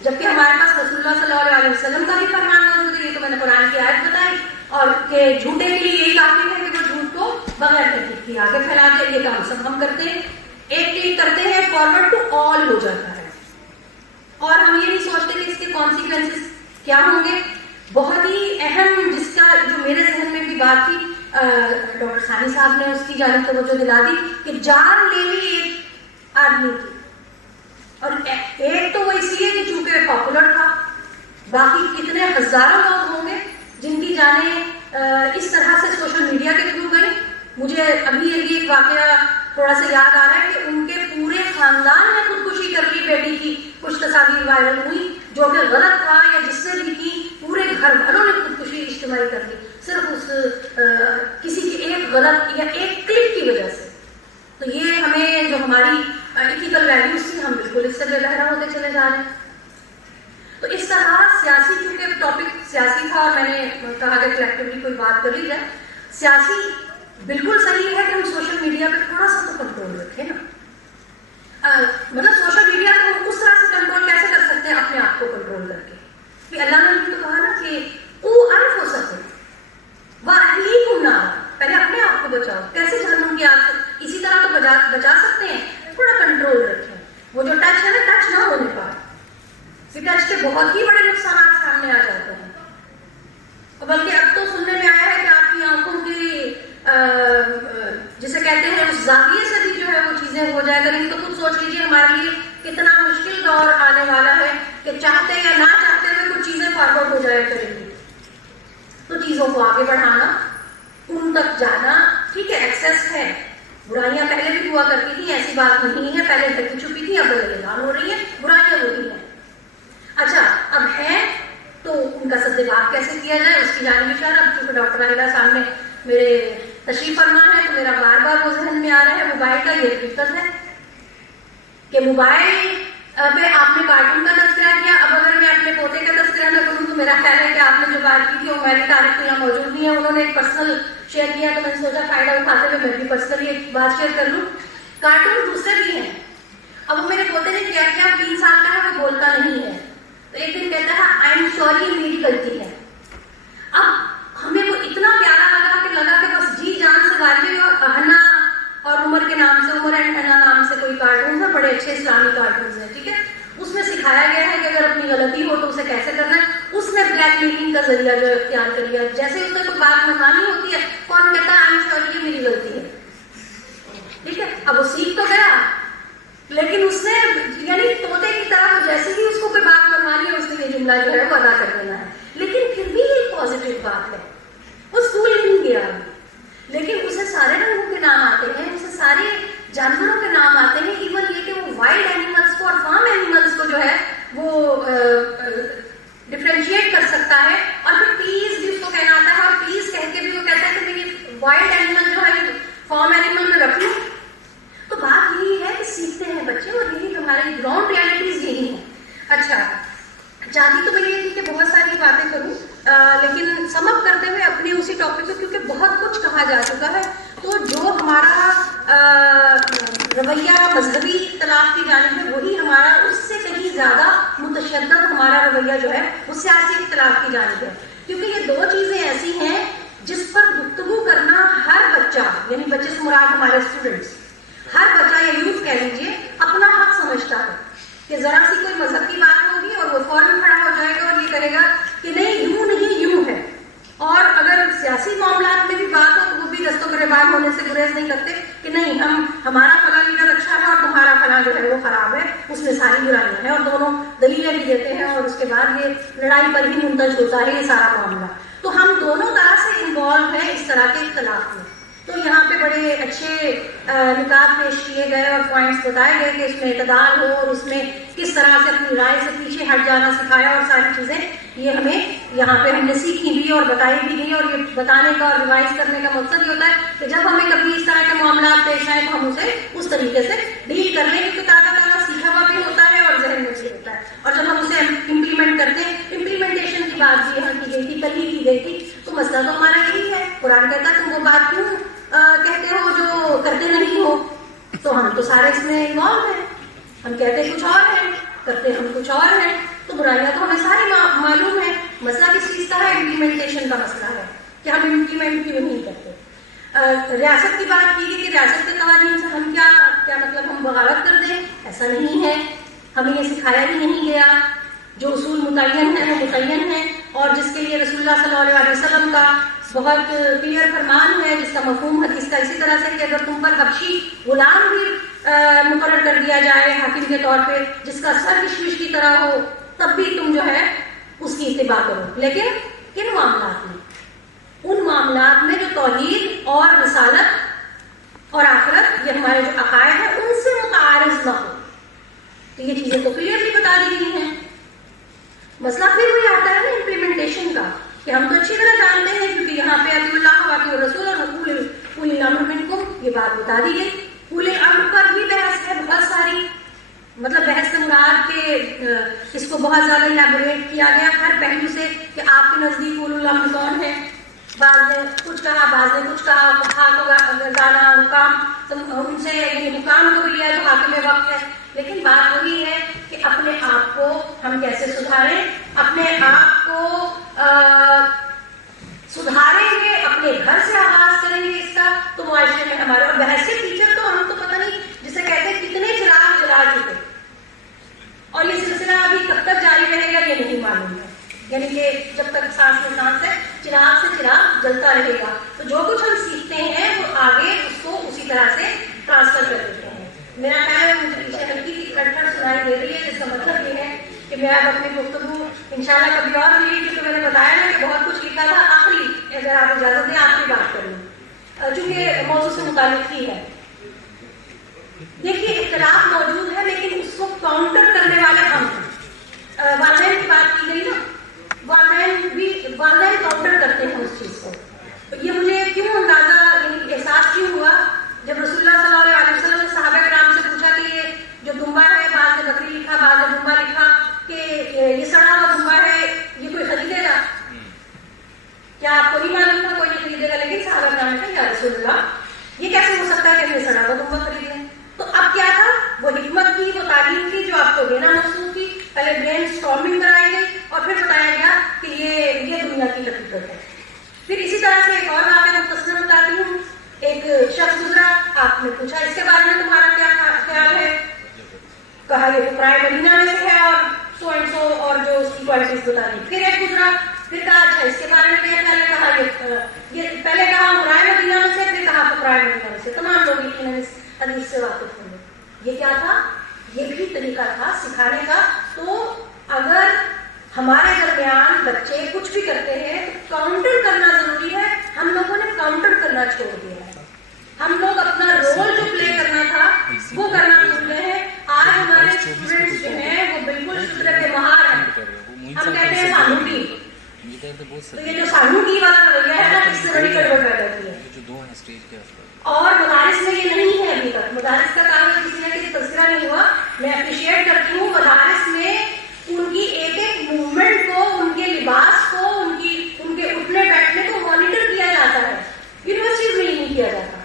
جبکہ ہمارے پاس رسول اللہ صلی اللہ علیہ وسلم کا بھی فرمان موجود ہے. یہ تو میں نے قرآن کی آیت بتائی اور کہ جھوٹے کے لیے یہی کافی ہے کہ وہ جھوٹ کو بغیر تحقیق کے آگے پھیلا دے. یہ کام سب ہم کرتے ہیں, ایک کلک کرتے ہیں فارورڈ ٹو آل ہو جاتا ہے اور ہم یہ نہیں سوچتے کہ اس کے کانسیکوینسز کیا ہوں گے. بہت ہی اہم جس کا جو میرے ذہن میں بھی بات تھی, ڈاکٹر ثانی صاحب نے اس کی جانب توجہ دلا دی کہ جان لے لی ایک آدمی کی, اور ایک تو وہ اس لیے کہ چونکہ پاپولر تھا, باقی کتنے ہزاروں لوگ ہوں گے جن کی جانیں اس طرح سے سوشل میڈیا کے تھرو گئی. مجھے ابھی یہ ایک واقعہ تھوڑا سا یاد آ رہا ہے کہ ان کے پورے خاندان نے خودکشی کر لی بیٹی کی. کچھ تصاویر وائرل ہوئی جو کہ غلط تھا یا جس سے بھی کی, پورے گھر والوں نے خودکشی اجتماعی کر لی صرف اس کسی کی ایک غلط یا ایک کلک کی وجہ سے. تو یہ ہمیں جو ہماری ایتھیکل ویلیوز تھی ہم بالکل اس سے بے بہرا ہوتے چلے جا رہے ہیں. تو اس طرح سیاسی, چونکہ ٹاپک سیاسی تھا اور میں نے کہا کہ کلیکٹیولی کوئی بات کر لی جائے. سیاسی بالکل صحیح ہے کہ ہم سوشل میڈیا پہ تھوڑا سا تو کنٹرول رکھیں نا. مطلب سوشل میڈیا کو ہم اس طرح سے کنٹرول کیسے کر سکتے ہیں اپنے آپ کو کنٹرول کر کے, کہ اللہ نے بھی تو کہا نا کہ او عرف ہو سکے وَأَهْلِيكُمْ نَارًا, پہلے اپنے آپ کو بچاؤ. کیسے جہنم کی آگ سے اسی طرح تو بچا سکتے ہیں, تھوڑا کنٹرول رکھیں. وہ جو ٹچ ہے نا, ٹچ نہ ہونے پائے. ٹچ کے بہت ہی بڑے نقصانات سامنے آ جاتے ہیں. بلکہ اب تو سننے میں آیا ہے کہ آپ کی آنکھوں کی جسے کہتے ہیں اس زاویے سے بھی جو ہے وہ چیزیں ہو جائے کریں گی. تو خود سوچ لیجیے ہمارے لیے کتنا مشکل دور آنے والا ہے کہ چاہتے یا نہ چاہتے ہوئے کچھ چیزیں فارورڈ ہو جائے کریں گی. تو چیزوں کو آگے بڑھانا ان تک جانا ٹھیک ہے ایکسیس ہے. برائیاں پہلے بھی ہوا کرتی تھیں, ایسی بات نہیں ہے, پہلے ڈھکی چھپی تھی, اب اعلان ہو رہی ہے, برائیاں وہی ہیں. اچھا اب ہے تو ان کا سدباب کیسے کیا جائے اس کی جانب اشارہ. اب چونکہ ڈاکٹر عائلہ صاحب نے میرے تشریف فرما ہے تو میرا بار بار وہ ذہن میں آ رہا ہے موبائل کا یہ حقیقت ہے کہ موبائل پہ آپ نے کارٹون کا تذکرہ کیا. اب اگر میں اپنے پوتے کا تذکرہ نہ کروں تو میرا خیال ہے کہ آپ نے جو بات کی تھی وہ میری تاریخ میں یہاں موجود نہیں ہے. انہوں نے ایک پرسنل شیئر کیا تو میں نے سوچا فائدہ اٹھاتے ہوئے میں بھی پرسنلی ایک بات شیئر کر لوں. کارٹون دوسرے بھی ہیں. اب وہ میرے پوتے نے کیا کیا 3 سال کا ہے, وہ بولتا نہیں ہے, تو ایک دن کہتا ہے آئی ایم سوری میری غلطی ہے. اب ہمیں وہ اتنا پیارا لگا کہ بس جی جان سے والی. اور اہنا اور عمر کے نام سے, عمر اینڈ اہنا نام سے کوئی کارٹون ہے, بڑے اچھے اسلامی کارٹونز ہیں ٹھیک ہے. اس میں سکھایا گیا ہے کہ اگر اپنی غلطی ہو تو اسے کیسے کرنا ہے. اس نے بلیک میلنگ کا ذریعہ جو اختیار کر لیا, جیسے اس میں کوئی بات منانی ہوتی ہے کون کہتا ہے آئی ایم سوری یہ میری غلطی ہے ٹھیک ہے. اب وہ سیکھ تو گیا لیکن اس نے یعنی طوطے کی طرح جیسے ہی اس کو کوئی بات منوانی ہے اس نے یہ جملہ جو ہے وہ ادا کر دینا ہے. لیکن پھر بھی ایک پازیٹیو بات ہے, وہ اسکول نہیں گیا لیکن اسے سارے رنگوں کے نام آتے ہیں, اسے سارے جانوروں کے نام آتے ہیں. ایون یہ کہ وہ وائلڈ اینیملس کو اور فارم اینیملس کو جو ہے وہ ڈفرینشیٹ کر سکتا ہے. اور پھر پلیز بھی اس کو کہنا آتا ہے, اور پلیز کہہ کے بھی وہ کہتا ہے کہ میری وائلڈ اینیمل جو ہے فارم اینیمل میں رکھ لوں. تو بات یہی ہے کہ سیکھتے ہیں بچے, اور یہی ہماری گراؤنڈ ریالٹیز یہی ہیں. اچھا چاہتی تو میں یہ تھی کہ بہت ساری باتیں کروں لیکن سم اپ کرتے ہوئے اپنے اسی ٹاپک کو, کیونکہ بہت کچھ کہا جا چکا ہے. تو جو ہمارا رویہ مذہبی اختلاف کی جانب ہے وہی ہمارا اس سے کہیں زیادہ متشدد ہمارا رویہ جو ہے وہ سیاسی اختلاف کی جانب ہے. کیونکہ یہ 2 چیزیں ایسی ہیں جس پر گفتگو کرنا ہر بچہ, یعنی بچے سے مراد ہمارے اسٹوڈنٹس, ہر بچہ یا یوتھ کہہ لیجیے اپنا حق سمجھتا ہے کہ ذرا سی کوئی مذہب کی بات ہوگی اور وہ فوراً کھڑا ہو جائے گا اور یہ کہے گا کہ نہیں یوں نہیں یوں ہے. اور اگر سیاسی معاملات میں بھی بات ہو تو وہ بھی دستوں گریبان ہونے سے گریز نہیں کرتے کہ نہیں ہمارا فلاں لیڈر اچھا ہے اور تمہارا فلاں جو ہے وہ خراب ہے, اس میں ساری برائیاں ہیں, اور دونوں دلیلیں بھی دیتے ہیں اور اس کے بعد یہ لڑائی پر ہی منتج ہوتا ہے یہ سارا معاملہ. تو ہم دونوں طرح سے انوالو ہیں اس طرح کے اختلاف میں. تو یہاں پہ بڑے اچھے نکات پیش کیے گئے اور پوائنٹس بتائے گئے کہ اس میں اعتدال ہو اور اس میں کس طرح سے اپنی رائے سے پیچھے ہٹ جانا سکھایا, اور ساری چیزیں یہ ہمیں یہاں پہ ہم نے سیکھی بھی اور بتائی بھی گئی. اور یہ بتانے کا اور ریوائز کرنے کا مقصد یہ ہوتا ہے کہ جب ہمیں کبھی اس طرح کے معاملات پیش آئیں تو ہم اسے اس طریقے سے ڈیل کر لیں, کیونکہ تازہ سیکھا ہوا بھی ہوتا ہے اور ذہن میں بھی ہوتا ہے. اور جب ہم اسے امپلیمنٹ کرتے ہیں, امپلیمنٹیشن کی بات بھی یہاں کی گئی تھی, کل ہی کی گئی تھی, تو مسئلہ تو ہمارا یہی ہے. قرآن کہتا ہے تم وہ بات کیوں کہتے ہو جو کرتے نہیں ہو. تو ہم تو سارے اس میں انوالو ہیں, ہم کہتے کچھ اور ہیں کرتے ہم کچھ اور ہیں. تو برائیاں تو ہمیں ساری معلوم ہے, مسئلہ کس چیز کا ہے, امپلیمنٹیشن کا مسئلہ ہے کہ ہم امپلیمنٹ کیوں نہیں کرتے. ریاست کی بات کی گئی کہ ریاست کے قوانین سے ہم کیا مطلب ہم بغاوت کر دیں, ایسا نہیں ہے. ہمیں یہ سکھایا بھی نہیں گیا. جو اصول متعین ہیں وہ متعین ہیں, اور جس کے لیے رسول اللہ صلی اللہ علیہ وسلم کا بہت کلیئر فرمان ہے, جس کا مفہوم حدیث کا اسی طرح سے کہ اگر تم پر حبشی غلام بھی مقرر کر دیا جائے حاکم کے طور پہ جس کا سر کشمش کی طرح ہو, تب بھی تم جو ہے اس کی اتباع کرو. لیکن کن معاملات میں؟ ان معاملات میں جو توحید اور رسالت اور آخرت یہ ہمارے جو عقائد ہیں ان سے متعارض نہ ہو. تو یہ چیزیں تو کلیئرلی بتا دی گئی ہیں. مسئلہ پھر وہی آتا ہے نا امپلیمنٹیشن کا, کہ ہم تو اچھی طرح جانتے ہیں کیونکہ یہاں پہ اطیعوا اللہ واطیعوا الرسول اور اولی الامر منکم یہ بات بتا دی گئی. اولی الامر پر بھی بحث ہے بہت ساری, مطلب بحث سے مراد کہ اس کو بہت زیادہ الیبوریٹ کیا گیا ہر پہلو سے کہ آپ کے نزدیک اولی الامر کون ہے. بعض نے کچھ کہا, بعض نے کچھ کہا, کو جانا حکام ان سے حکام کو بھی لیا جو حاکم وقت ہے. لیکن بات وہی ہے کہ اپنے آپ کو ہم کیسے سدھاریں, اپنے آپ کو سدھاریں گے, اپنے گھر سے آغاز کریں گے اس کا, تو معاشرے میں ہمارے اور بحث کے ٹیچر تو ہم تو پتہ نہیں جسے کہتے ہیں کتنے چراغ جلا چکے, اور یہ سلسلہ ابھی کب تک جاری رہے گا یہ نہیں معلوم ہے. یعنی کہ جب تک سانس میں سانس ہے چراغ جلتا رہے گا. تو جو کچھ ہم سیکھتے ہیں وہ آگے اس کو اسی طرح سے ٹرانسفر کر دیتے ہیں. میرا خیال ہے مجھے پیچھے ہلکی کی کھڑکھڑ سنائی دے رہی ہے, جس کا مطلب یہ ہے کہ میں اب اپنی گفتگو انشاءاللہ کبھی اور ہوئی, کیونکہ میں نے بتایا نا کہ بہت کچھ لکھا تھا. آخری اگر آپ اجازت دیں آخری بات کروں. چونکہ موضوع سے متعلق ہی ہے. دیکھیے اختلاف موجود ہے لیکن اس کو کاؤنٹر کرنے والے ہم ہیں. والدین کی بات کی گئی نا, والدین کاؤنٹر کرتے ہیں اس چیز کو. یہ مجھے کیوں اندازہ یعنی احساس کیوں ہوا جب رسول اللہ صلی اللہ علیہ وسلم نے صحابہ کرام سے پوچھا کہ یہ جو دمبا ہے, بعض نے بکری لکھا, بعض نے دمبا لکھا, کہ یہ سڑا ہوا دمبا ہے, یہ کوئی خریدے گا؟ کیا آپ کو نہیں معلوم تھا کوئی نہیں خریدے گا؟ لیکن صحابہ کرام نے کہا یا رسول اللہ یہ کیسے ہو سکتا ہے کہ یہ سڑا ہوا دمبا خریدیں؟ تو اب کیا تھا, وہ حکمت کی, وہ تعلیم کی جو آپ کو دینا مقصود تھی. پہلے برین اسٹارمنگ کرائی گئی اور پھر بتایا گیا کہ یہ دنیا کی حقیقت ہے. پھر اسی طرح سے ایک اور واقعہ مختصر بتاتی ہوں. ایک شخص گزرا, آپ نے پوچھا اس کے بارے میں تمہارا کیا خیال ہے؟ کہا یہ فقراء مدینہ میں سے ہے اور سو اینڈ سو, اور جو اس کی کوالٹیز بتا دی. پھر ایک گزرا, پھر کہا اچھا اس کے بارے میں کیا خیال ہے؟ کہا یہ پہلے کہا فقراء مدینہ میں سے, پھر کہا فقراء مدینہ میں سے. تمام لوگ اس حدیث سے واقف ہوں گے. یہ کیا تھا؟ یہ بھی طریقہ تھا سکھانے کا. تو اگر ہمارے درمیان بچے کچھ بھی کرتے ہیں تو کاؤنٹر کرنا ضروری ہے. ہم لوگوں نے کاؤنٹر کرنا چھوڑ دیا ہے. ہم لوگ اپنا رول جو پلے کرنا تھا وہ کرنا بھول گئے ہیں. آج ہمارے اسٹوڈنٹس جو ہیں وہ بالکل فطرت مہار ہیں. ہم کہتے ہیں سانو کی, تو یہ جو سانو کی والا رویہ ہے نا, اس سے بڑی گڑبڑ پیدا کی ہے. اور مدارس میں یہ نہیں ہے ابھی تک. مدارس کا کام کسی نے کسی تذکرہ نہیں ہوا. میں اپریشیٹ کرتی ہوں مدارس میں ان کی ایک ایک موومنٹ کو, ان کے لباس کو, ان کے اٹھنے بیٹھنے کو مانیٹر کیا جاتا ہے. یونیورسٹیز میں نہیں کیا جاتا.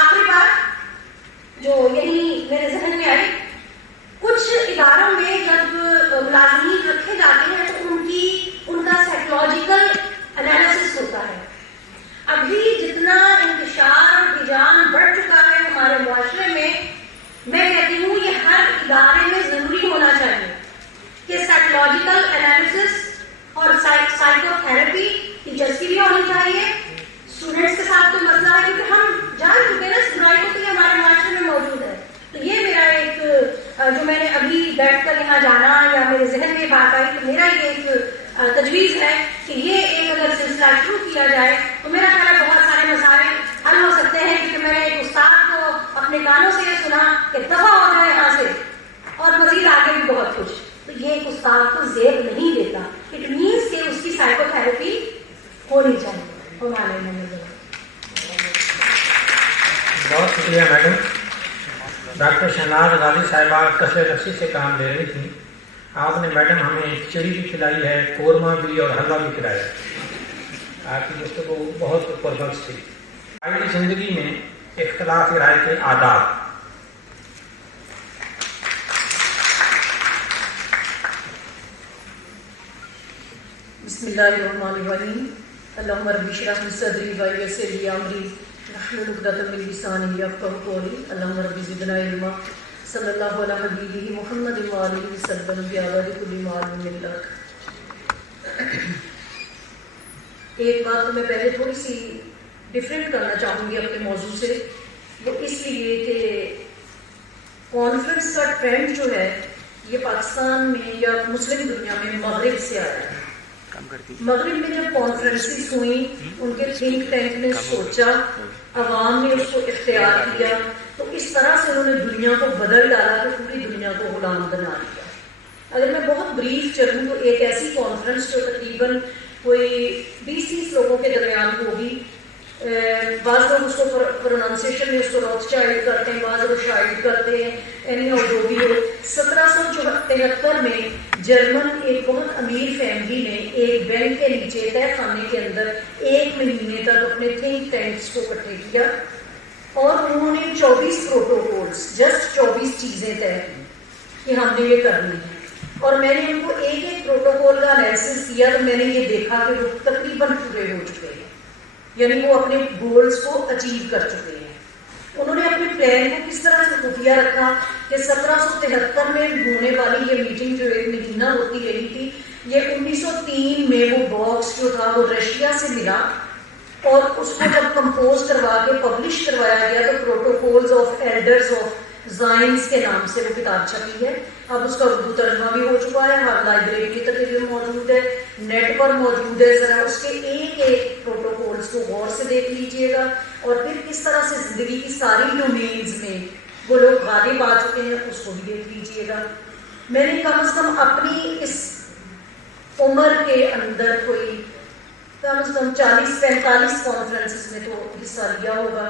آخری بات جو یہی میرے ذہن میں آئی, کچھ اداروں میں جب ملازمین رکھے جاتے ہیں تو ان کا سائیکولوجیکل انالیسس ہوتا ہے. ابھی جتنا انتشار اور رجحان بڑھ چکا ہے ہمارے معاشرے میں کہتی ہوں یہ ہر ادارے میں ضروری ہونا چاہیے کہ سائیکولوجیکل انالیسس اور سائیکو تھراپی ٹیچرس کی بھی ہونی چاہیے. اسٹوڈنٹس کے ساتھ تو مسئلہ ہے کیونکہ ہم جان چکے نا اس برائی کو کہ ہمارے معاشرے میں موجود ہے. تو یہ میرا ایک جو میں نے ابھی بیٹھ کر یہاں جانا یا میرے ذہن میں بات آئی, تو میرا یہ ایک تجویز ہے کہ یہ ایک اگر سلسلہ شروع کیا جائے تو میرا خیال ہے بہت سارے مسائل حل ہو سکتے ہیں. کیونکہ میں نے ایک استاد کو اپنے کانوں سے یہ سنا کہ دفعہ ہو جائے یہاں سے, اور مزید آگے بھی بہت کچھ. تو یہ ایک استاد کو زیب نہیں دیتا. اٹ مینس کہ اس کی سائیکو تھراپی ہونی چاہیے. بہت شکریہ میڈم. ڈاکٹر شہناز غازی صاحبہ کثرت رسی سے کام لے رہی تھیں. آپ نے میڈم ہمیں کھچڑی بھی کھلائی ہے, قورمہ بھی اور حلوہ بھی کھلایا. آپ کی گفتگو بہت پربخش تھی. آئلی زندگی میں اختلاف رائے کے آداب. بسم اللہ الرحمن الرحیم. اللہم رب اشرح لی صدری ویسر لی امری واحلل عقدۃ من لسانی یفقہوا قولی. اللہم رب زدنا علما. صلی اللہ علی حبیبہ محمد وآلہ وسلم بعدد کل معلوم لک. ایک بات تو میں پہلے تھوڑی سی ڈفرینٹ کرنا چاہوں گی اپنے موضوع سے. وہ اس لیے کہ کانفرنس کا ٹرینڈ جو ہے یہ پاکستان میں یا مسلم دنیا میں مغرب سے آیا ہے. مغرب میں جب کانفرنسز ہوئیں, ان کے تھنک ٹینک نے سوچا, عوام نے اس کو اختیار کیا, تو اس طرح سے انہوں نے دنیا کو بدل ڈالا کہ پوری دنیا کو غلام بنا دیا. اگر میں بہت بریف چلوں تو ایک ایسی کانفرنس جو تقریباً کوئی 20-30 لوگوں کے درمیان ہوگی. بعض لوگ اس کو پروننسیشن میں اس کو روتھشائلڈ کرتے ہیں, بعض لوگ شائلڈ کرتے ہیں, جو بھی ہو. 1773 میں جرمن ایک بہت امیر فیملی نے ایک بینک کے نیچے تہ خانے کے اندر 1 مہینے تک اپنے تھنک ٹینکس کو اکٹھے کیا اور انہوں نے 24 پروٹوکولز, جسٹ 24 چیزیں طے کی کہ ہم نے یہ کرنی ہے. اور میں نے ان کو ایک ایک پروٹوکول کا انالیسس کیا تو میں نے یہ دیکھا کہ وہ تقریباً پورے ہو چکے ہیں, یعنی وہ اپنے گولز کو اچیو کر چکے ہیں. انہوں نے اپنے پلان کو کس طرح سے خفیہ رکھا کہ 1773 میں ہونے والی یہ میٹنگ جو ایک مہینہ ہوتی رہی تھی, یہ 1903 میں وہ باکس جو تھا وہ رشیا سے ملا اور اس کو جب کمپوز کروا کے پبلش کروایا گیا تو پروٹوکولز آف ایلڈرز آف زائنس کے نام سے وہ کتاب چھپی ہے. اب اس کا اردو ترجمہ بھی ہو چکا ہے, ہر لائبریری کی تقریباً موجود ہے, نیٹ پر موجود ہے. ذرا اس کے ایک ایک پروٹوکولز کو غور سے دیکھ لیجئے گا، اور پھر کس طرح سے زندگی کی ساری ڈومینز میں وہ لوگ غالب آ چکے ہیں، اس کو بھی دیکھ لیجئے گا۔ میں نے کم از کم اپنی اس عمر کے اندر کوئی کم از کم 40-45 کانفرنسز میں تو حصہ لیا ہوگا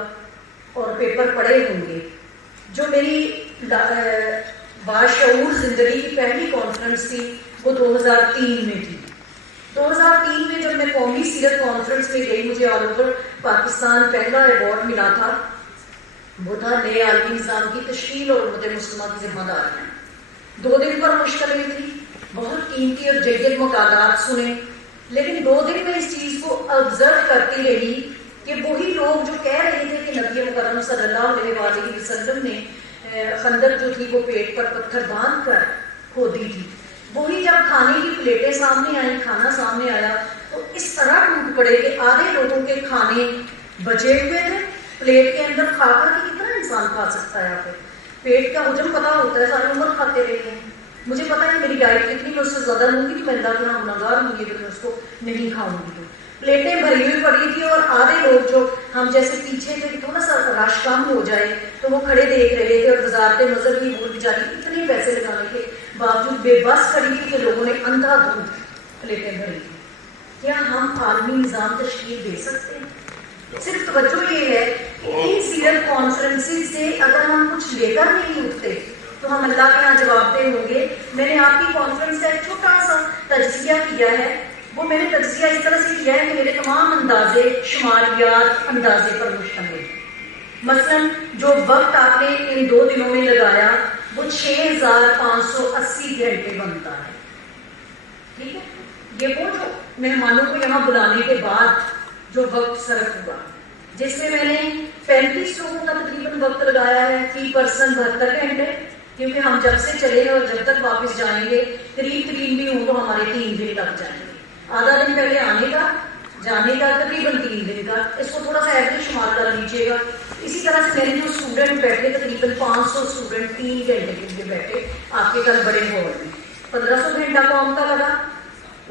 اور پیپر پڑھے ہوں گے۔ جو میری باشعور زندگی کی پہلی کانفرنس تھی وہ 2003 میں تھی۔ 2003 میں جب میں قومی سیرت کانفرنس میں گئی، مجھے آل اوور پاکستان پہلا ایوارڈ ملا تھا، وہ تھا نئے عالمی نظام کی تشکیل اور امت مسلمہ کی ذمہ داریاں۔ 2 دن پر مشتمل تھی، بہت قیمتی اور جید مقالات سنے، لیکن 2 دن میں اس چیز کو آبزرو کرتی رہی کہ وہی لوگ جو کہہ رہے تھے کہ نبی مکرم صلی اللہ علیہ وآلہ وسلم نے خندق جو تھی وہ پیٹ پر پتھر باندھ کر کھودی تھی، وہی جب کھانے کی پلیٹیں سامنے آئیں، کھانا سامنے آیا تو اس طرح ٹوٹ پڑے کہ آدھے لوگوں کے کھانے بچے ہوئے تھے پلیٹ کے اندر، کھا کر کہ کتنا انسان کھا سکتا ہے۔ آپ پیٹ کا حجم پتہ ہوتا ہے، ساری عمر کھاتے رہے ہیں، مجھے پتا ہے میری ڈائٹ کتنی میں اس سے زیادہ لوں گی تو میں اللہ کے یہاں گنہگار ہوں گی، میں اس کو نہیں کھاؤں گی۔ تو پلیٹیں بھری ہوئی پڑی تھی اور آدھے لوگ جو ہم جیسے پیچھے تھے تھوڑا سا رش کم ہو جائے تو وہ کھڑے دیکھ رہے تھے اور وزارت نظر کی بول جاتی، اتنے پیسے لگانے کے باوجود بے بس کھڑی تھی کہ لوگوں نے اندھا دھند پلیٹیں بھری تھی۔ کیا ہم عالمی نظام تشکیل دے سکتے ہیں؟ صرف توجہ یہ ہے کہ ان سیرت کانفرنسز سے اگر ہم کچھ لے کر نہیں اٹھتے تو ہم اللہ کے یہاں جواب دہ ہوں گے۔ میں نے آپ کی کانفرنس کا ایک چھوٹا سا تجزیہ کیا ہے، وہ میں نے تجزیہ اس طرح سے کیا ہے کہ میرے تمام اندازے شماریات اندازے پر مشتمل ہیں۔ مثلا جو وقت آپ نے ان 2 دنوں میں لگایا وہ 6580 گھنٹے بنتا ہے، ٹھیک ہے؟ یہ وہ جو مہمانوں کو یہاں بلانے کے بعد جو وقت صرف ہوا، جس میں میں نے 35 لوگوں کا تقریباً وقت لگایا ہے، فی پرسن 72 گھنٹے، کیونکہ ہم جب سے چلے اور جب تک واپس جائیں گے قریب بھی ہوں تو ہمارے 3 دن لگ جائیں گے، آدھا دن پہلے آنے کا، جانے کا تقریباً 3 دن کا، اس کو تھوڑا سا ایوریج شمار کر لیجیے گا۔ اسی طرح سے میرے جو اسٹوڈنٹ بیٹھے تقریباً 500 اسٹوڈنٹ 3 گھنٹے کے لیے بیٹھے آپ کے کل بڑے ہال میں، 1500 گھنٹہ قوم کا لگا۔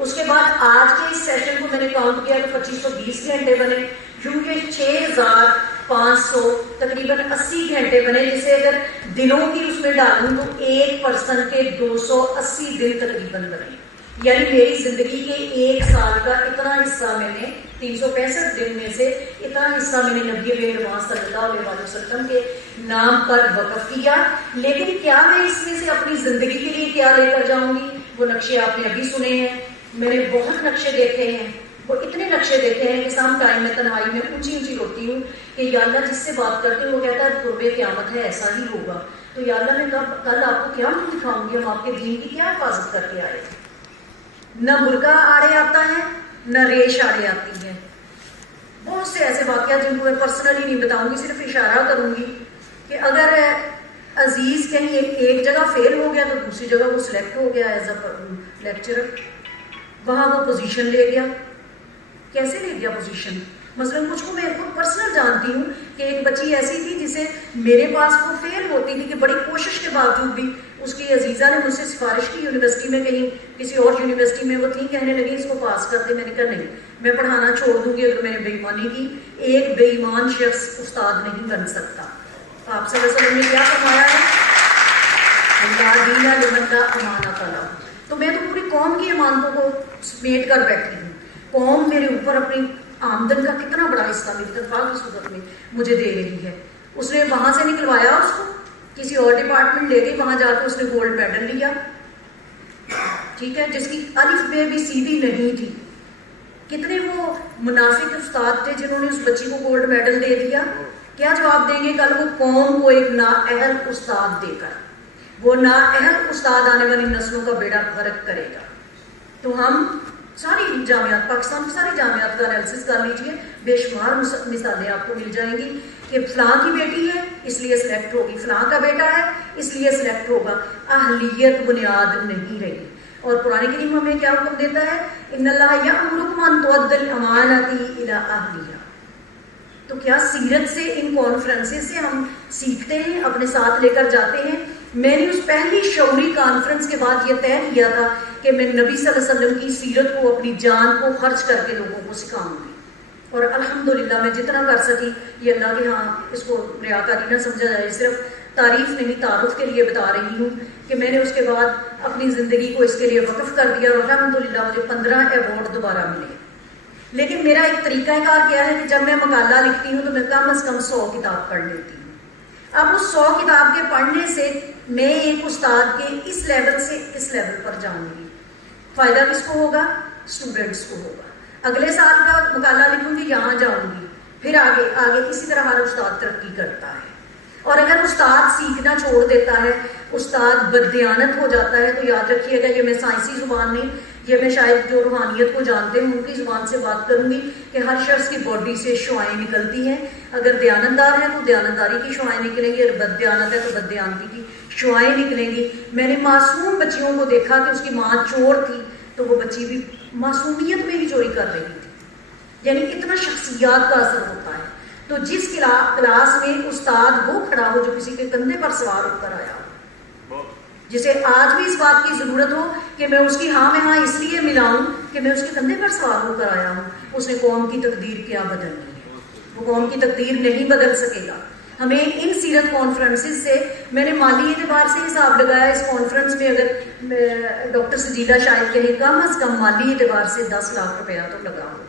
اس کے بعد آج کے اس سیشن کو میں نے کاؤنٹ کیا تو 2520 گھنٹے بنے، کیونکہ 6500 تقریباً 80 گھنٹے بنے، جسے اگر دنوں کی اس میں ڈالوں تو 1% کے 280 دن تقریباً بنے، یعنی میری زندگی کے 1 سال کا اتنا حصہ میں نے 365 دن میں سے اتنا حصہ میں نے نبی مہربان صلی اللہ علیہ وسلم کے نام پر وقف کیا۔ لیکن کیا میں اس میں سے اپنی زندگی کے لیے کیا لے کر جاؤں گی؟ وہ نقشے آپ نے ابھی سنے ہیں، میں نے بہت نقشے دیکھے ہیں، وہ اتنے نقشے دیکھے ہیں کہ سام ٹائم میں تنہائی میں اونچی اونچی روتی ہوں کہ یا اللہ جس سے بات کرتے ہیں وہ کہتا ہے قرب قیامت ہے ایسا ہی ہوگا، تو یا اللہ میں کل آپ کو کیا منہ دکھاؤں گی، ہم آپ کے دین کی کیا حفاظت کر کے آئے۔ نہ مرغا آڑے آتا ہے نہ ریش آڑے آتی ہے۔ بہت سے ایسے واقعات جن کو میں پرسنلی نہیں بتاؤں گی، صرف اشارہ کروں گی کہ اگر عزیز کہیں ایک جگہ فیل ہو گیا تو دوسری جگہ وہ سلیکٹ ہو گیا ایز اے لیکچرر، وہاں وہ پوزیشن لے گیا۔ کیسے لے گیا پوزیشن؟ مثلا کچھ کو میں خود پرسنل جانتی ہوں کہ ایک بچی ایسی تھی جسے میرے پاس وہ فیل ہوتی تھی کہ بڑی کوشش کے باوجود بھی اس کی عزیزہ نے مجھ سے سفارش کی یونیورسٹی میں، کہیں کسی اور یونیورسٹی میں وہ تھی، کہنے لگی اس کو پاس کر دے۔ میں نے کہا نہیں، میں پڑھانا چھوڑ دوں گی اگر میں نے بے ایمانی کی۔ ایک بے ایمان شخص استاد نہیں بن سکتا۔ آپ صلی اللہ علیہ وسلم نے کیا فرمایا ہے؟ اللہ دینا لمن لا امانت له۔ تو میں تو پوری قوم کی امانتوں کو سمیٹ کر بیٹھی ہوں۔ قوم میرے اوپر اپنی آمدن کا کتنا بڑا حصہ میری تنخواہ کی صورت میں مجھے دے رہی ہے۔ اس نے وہاں سے نکلوایا، اس کو کسی اور ڈپارٹمنٹ لے گئی، وہاں جا کے اس نے گولڈ میڈل لیا، ٹھیک ہے، جس کی الف بے بھی سیدھی نہیں تھی۔ کتنے وہ منافق استاد تھے جنہوں نے اس بچی کو گولڈ میڈل دے دیا؟ کیا جواب دیں گے کل وہ قوم کو ایک نااہل استاد دے کر؟ وہ نااہل استاد آنے والی نسلوں کا بیڑا غرق کرے گا۔ تو ہم ساری جامعات، پاکستان کی ساری جامعات کا انالیسس کر لیجئے، بے شمار مثالیں آپ کو مل جائیں گی کہ فلاں کی بیٹی ہے اس لیے سلیکٹ ہوگی، فلاں کا بیٹا ہے اس لیے سلیکٹ ہوگا۔ اہلیت بنیاد نہیں رہی۔ اور قرآن کریم ہمیں کیا حکم دیتا ہے؟ ان اللہ یأمرکم ان تؤدوا الامانات الی اہلیہا۔ تو کیا سیرت سے، ان کانفرنسز سے ہم سیکھتے ہیں، اپنے ساتھ لے کر جاتے ہیں؟ میں نے اس پہلی شعوری کانفرنس کے بعد یہ طے کیا تھا کہ میں نبی صلی اللہ علیہ وسلم کی سیرت کو، اپنی جان کو خرچ کر کے لوگوں کو سکھاؤں گی، اور الحمدللہ میں جتنا کر سکی یہ اللہ کے ہاں اس کو ریاکاری نہ سمجھا جائے، صرف تعریف نہیں تعارف کے لیے بتا رہی ہوں کہ میں نے اس کے بعد اپنی زندگی کو اس کے لیے وقف کر دیا اور الحمدللہ مجھے 15 ایوارڈ دوبارہ ملے. لیکن میرا ایک طریقہ کار کیا ہے کہ جب میں مقالہ لکھتی ہوں تو میں کم از کم 100 کتاب پڑھ لیتی ہوں. اب اس 100 کتاب کے پڑھنے سے میں ایک استاد کے اس لیول سے اس لیول پر جاؤں گی. فائدہ کس کو ہوگا؟ اسٹوڈنٹس کو ہوگا. اگلے سال کا مقالہ لکھوں گی یہاں جاؤں گی، پھر آگے آگے اسی طرح ہر استاد ترقی کرتا ہے. اور اگر استاد سیکھنا چھوڑ دیتا ہے، استاد بددیانت ہو جاتا ہے، تو یاد رکھیے گا، یہ میں سائنسی زبان نہیں، یہ میں شاید جو روحانیت کو جانتے ہیں ان کی زبان سے بات کروں گی کہ ہر شخص کی باڈی سے شعائیں نکلتی ہیں. اگر دیانتدار ہے تو دیانتداری کی شعائیں نکلیں گی، اگر بد دیانت ہے تو بد دیانتی کی شعائیں نکلیں گی. میں نے معصوم بچیوں کو دیکھا کہ اس کی ماں چور تھی تو وہ بچی بھی معصومیت میں ہی چوری کر رہی تھی. یعنی اتنا شخصیات کا اثر ہوتا ہے. تو جس کلاس میں استاد وہ کھڑا ہو جو کسی کے کندھے پر سوار ہو کر آیا ہو، جسے آج بھی اس بات کی ضرورت ہو کہ میں اس کی ہاں میں ہاں اس لیے ملاؤں کہ میں اس کے کندھے پر سوار ہو کر آیا ہوں، اس نے قوم کی تقدیر کیا بدلنی ہے. وہ قوم کی تقدیر نہیں بدل سکے گا. ہمیں ان سیرت کانفرنسز سے میں نے مالی اعتبار سے حساب لگایا، اس کانفرنس میں اگر ڈاکٹر سجیدہ شاید کہیں کم از کم مالی اعتبار سے 10 لاکھ روپیہ تو لگا ہوگا.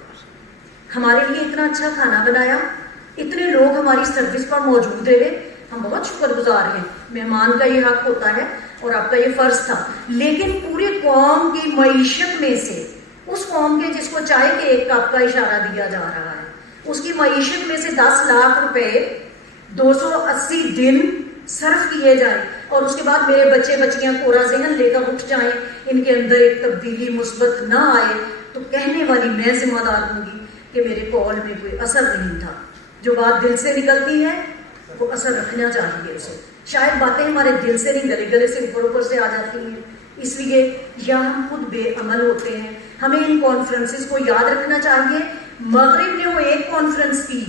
ہمارے لیے اتنا اچھا کھانا بنایا، اتنے لوگ ہماری سروس پر موجود رہے، ہم بہت شکر گزار ہیں. مہمان کا یہ حق ہوتا ہے اور آپ کا یہ فرض تھا. لیکن پوری قوم کی معیشت میں سے، اس قوم کے جس کو چائے کے ایک کپ کا اشارہ دیا جا رہا ہے، اس کی معیشت میں سے 10 لاکھ روپے 280 دن صرف کیے جائیں اور اس کے بعد میرے بچے بچیاں کوڑا ذہن لے کر اٹھ جائیں، ان کے اندر ایک تبدیلی مثبت نہ آئے، تو کہنے والی میں ذمہ دار ہوں گی کہ میرے قول میں کوئی اثر نہیں تھا. جو بات دل سے نکلتی ہے وہ اثر رکھنا چاہیے اسے. شاید باتیں ہمارے دل سے نہیں، گلے گلے سے اوپر سے آ جاتی ہیں، اس لیے یا ہم خود بے عمل ہوتے ہیں. ہمیں ان کانفرنسز کو یاد رکھنا چاہیے. مغرب نے وہ ایک کانفرنس کی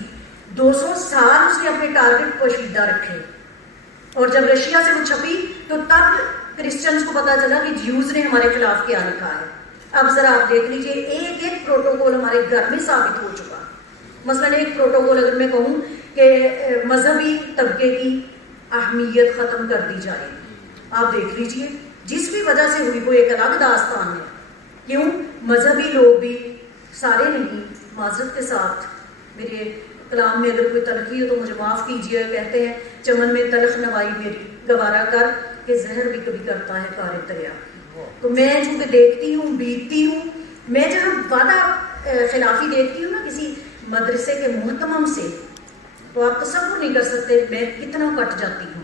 200 سال اس نے اپنے ٹارگٹ کو پوشیدہ رکھے، اور جب رشیا سے وہ چھپی تو تب کرسچنز کو پتا چلا کہ جیوز نے ہمارے خلاف کیا لکھا ہے. اب ذرا آپ دیکھ لیجئے، ایک ایک پروٹوکول ہمارے گھر میں ثابت ہو چکا. مثلاً ایک پروٹوکول اگر میں کہوں کہ مذہبی طبقے کی اہمیت ختم کر دی جائے، آپ دیکھ لیجئے جس بھی وجہ سے ہوئی وہ ایک الگ داستان ہے. کیوں؟ مذہبی لوگ بھی سارے نہیں، معذرت کے ساتھ میرے کلام میں اگر کوئی تلخی ہو تو مجھے معاف کیجیے. کہتے ہیں چمن میں تلخ نوائی میری گوارا کر کہ زہر بھی کبھی کرتا ہے کار دریا. تو میں چونکہ دیکھتی ہوں، بیتتی ہوں، میں جب وعدہ خلافی دیکھتی ہوں نا کسی مدرسے کے محتمم سے، تو آپ تصور نہیں کر سکتے میں کتنا کٹ جاتی ہوں.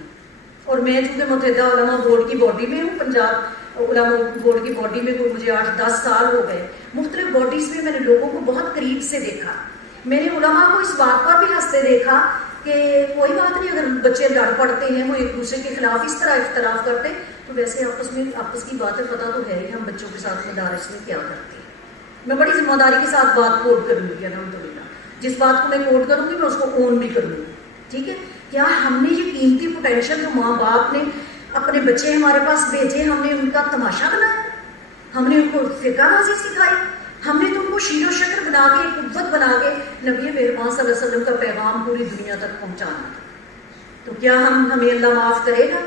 اور میں چونکہ متحدہ علماء بورڈ کی باڈی میں ہوں، پنجاب علماء بورڈ کی باڈی میں کوئی مجھے 8-10 سال ہو گئے. مختلف باڈیز میں میں نے لوگوں کو بہت قریب سے دیکھا. میں نے علماء کو اس بات پر بھی ہنستے دیکھا کہ کوئی بات نہیں اگر بچے لڑ پڑتے ہیں، وہ ایک دوسرے کے خلاف اس طرح اختلاف کرتے تو ویسے آپس کی باتیں پتہ تو ہے ہی ہم بچوں کے ساتھ مدارس میں کیا کرتے ہیں. میں بڑی ذمہ داری کے ساتھ بات کوٹ کروں گی الحمدللہ. جس بات کو میں کوٹ کروں گی میں اس کو اون بھی کروں گی. ٹھیک ہے؟ کیا ہم نے یہ قیمتی پوٹینشیل جو ماں باپ نے اپنے بچے ہمارے پاس بھیجے، ہم نے ان کا تماشا بنایا، ہم نے ان کو فقہ بازی سکھائی، ہم نے تو ان کو شیر و شکر بنا کے، قوت بنا کے نبی مہربان صلی اللہ علیہ وسلم کا پیغام پوری دنیا تک پہنچانا تھا. تو کیا ہمیں اللہ معاف کرے گا؟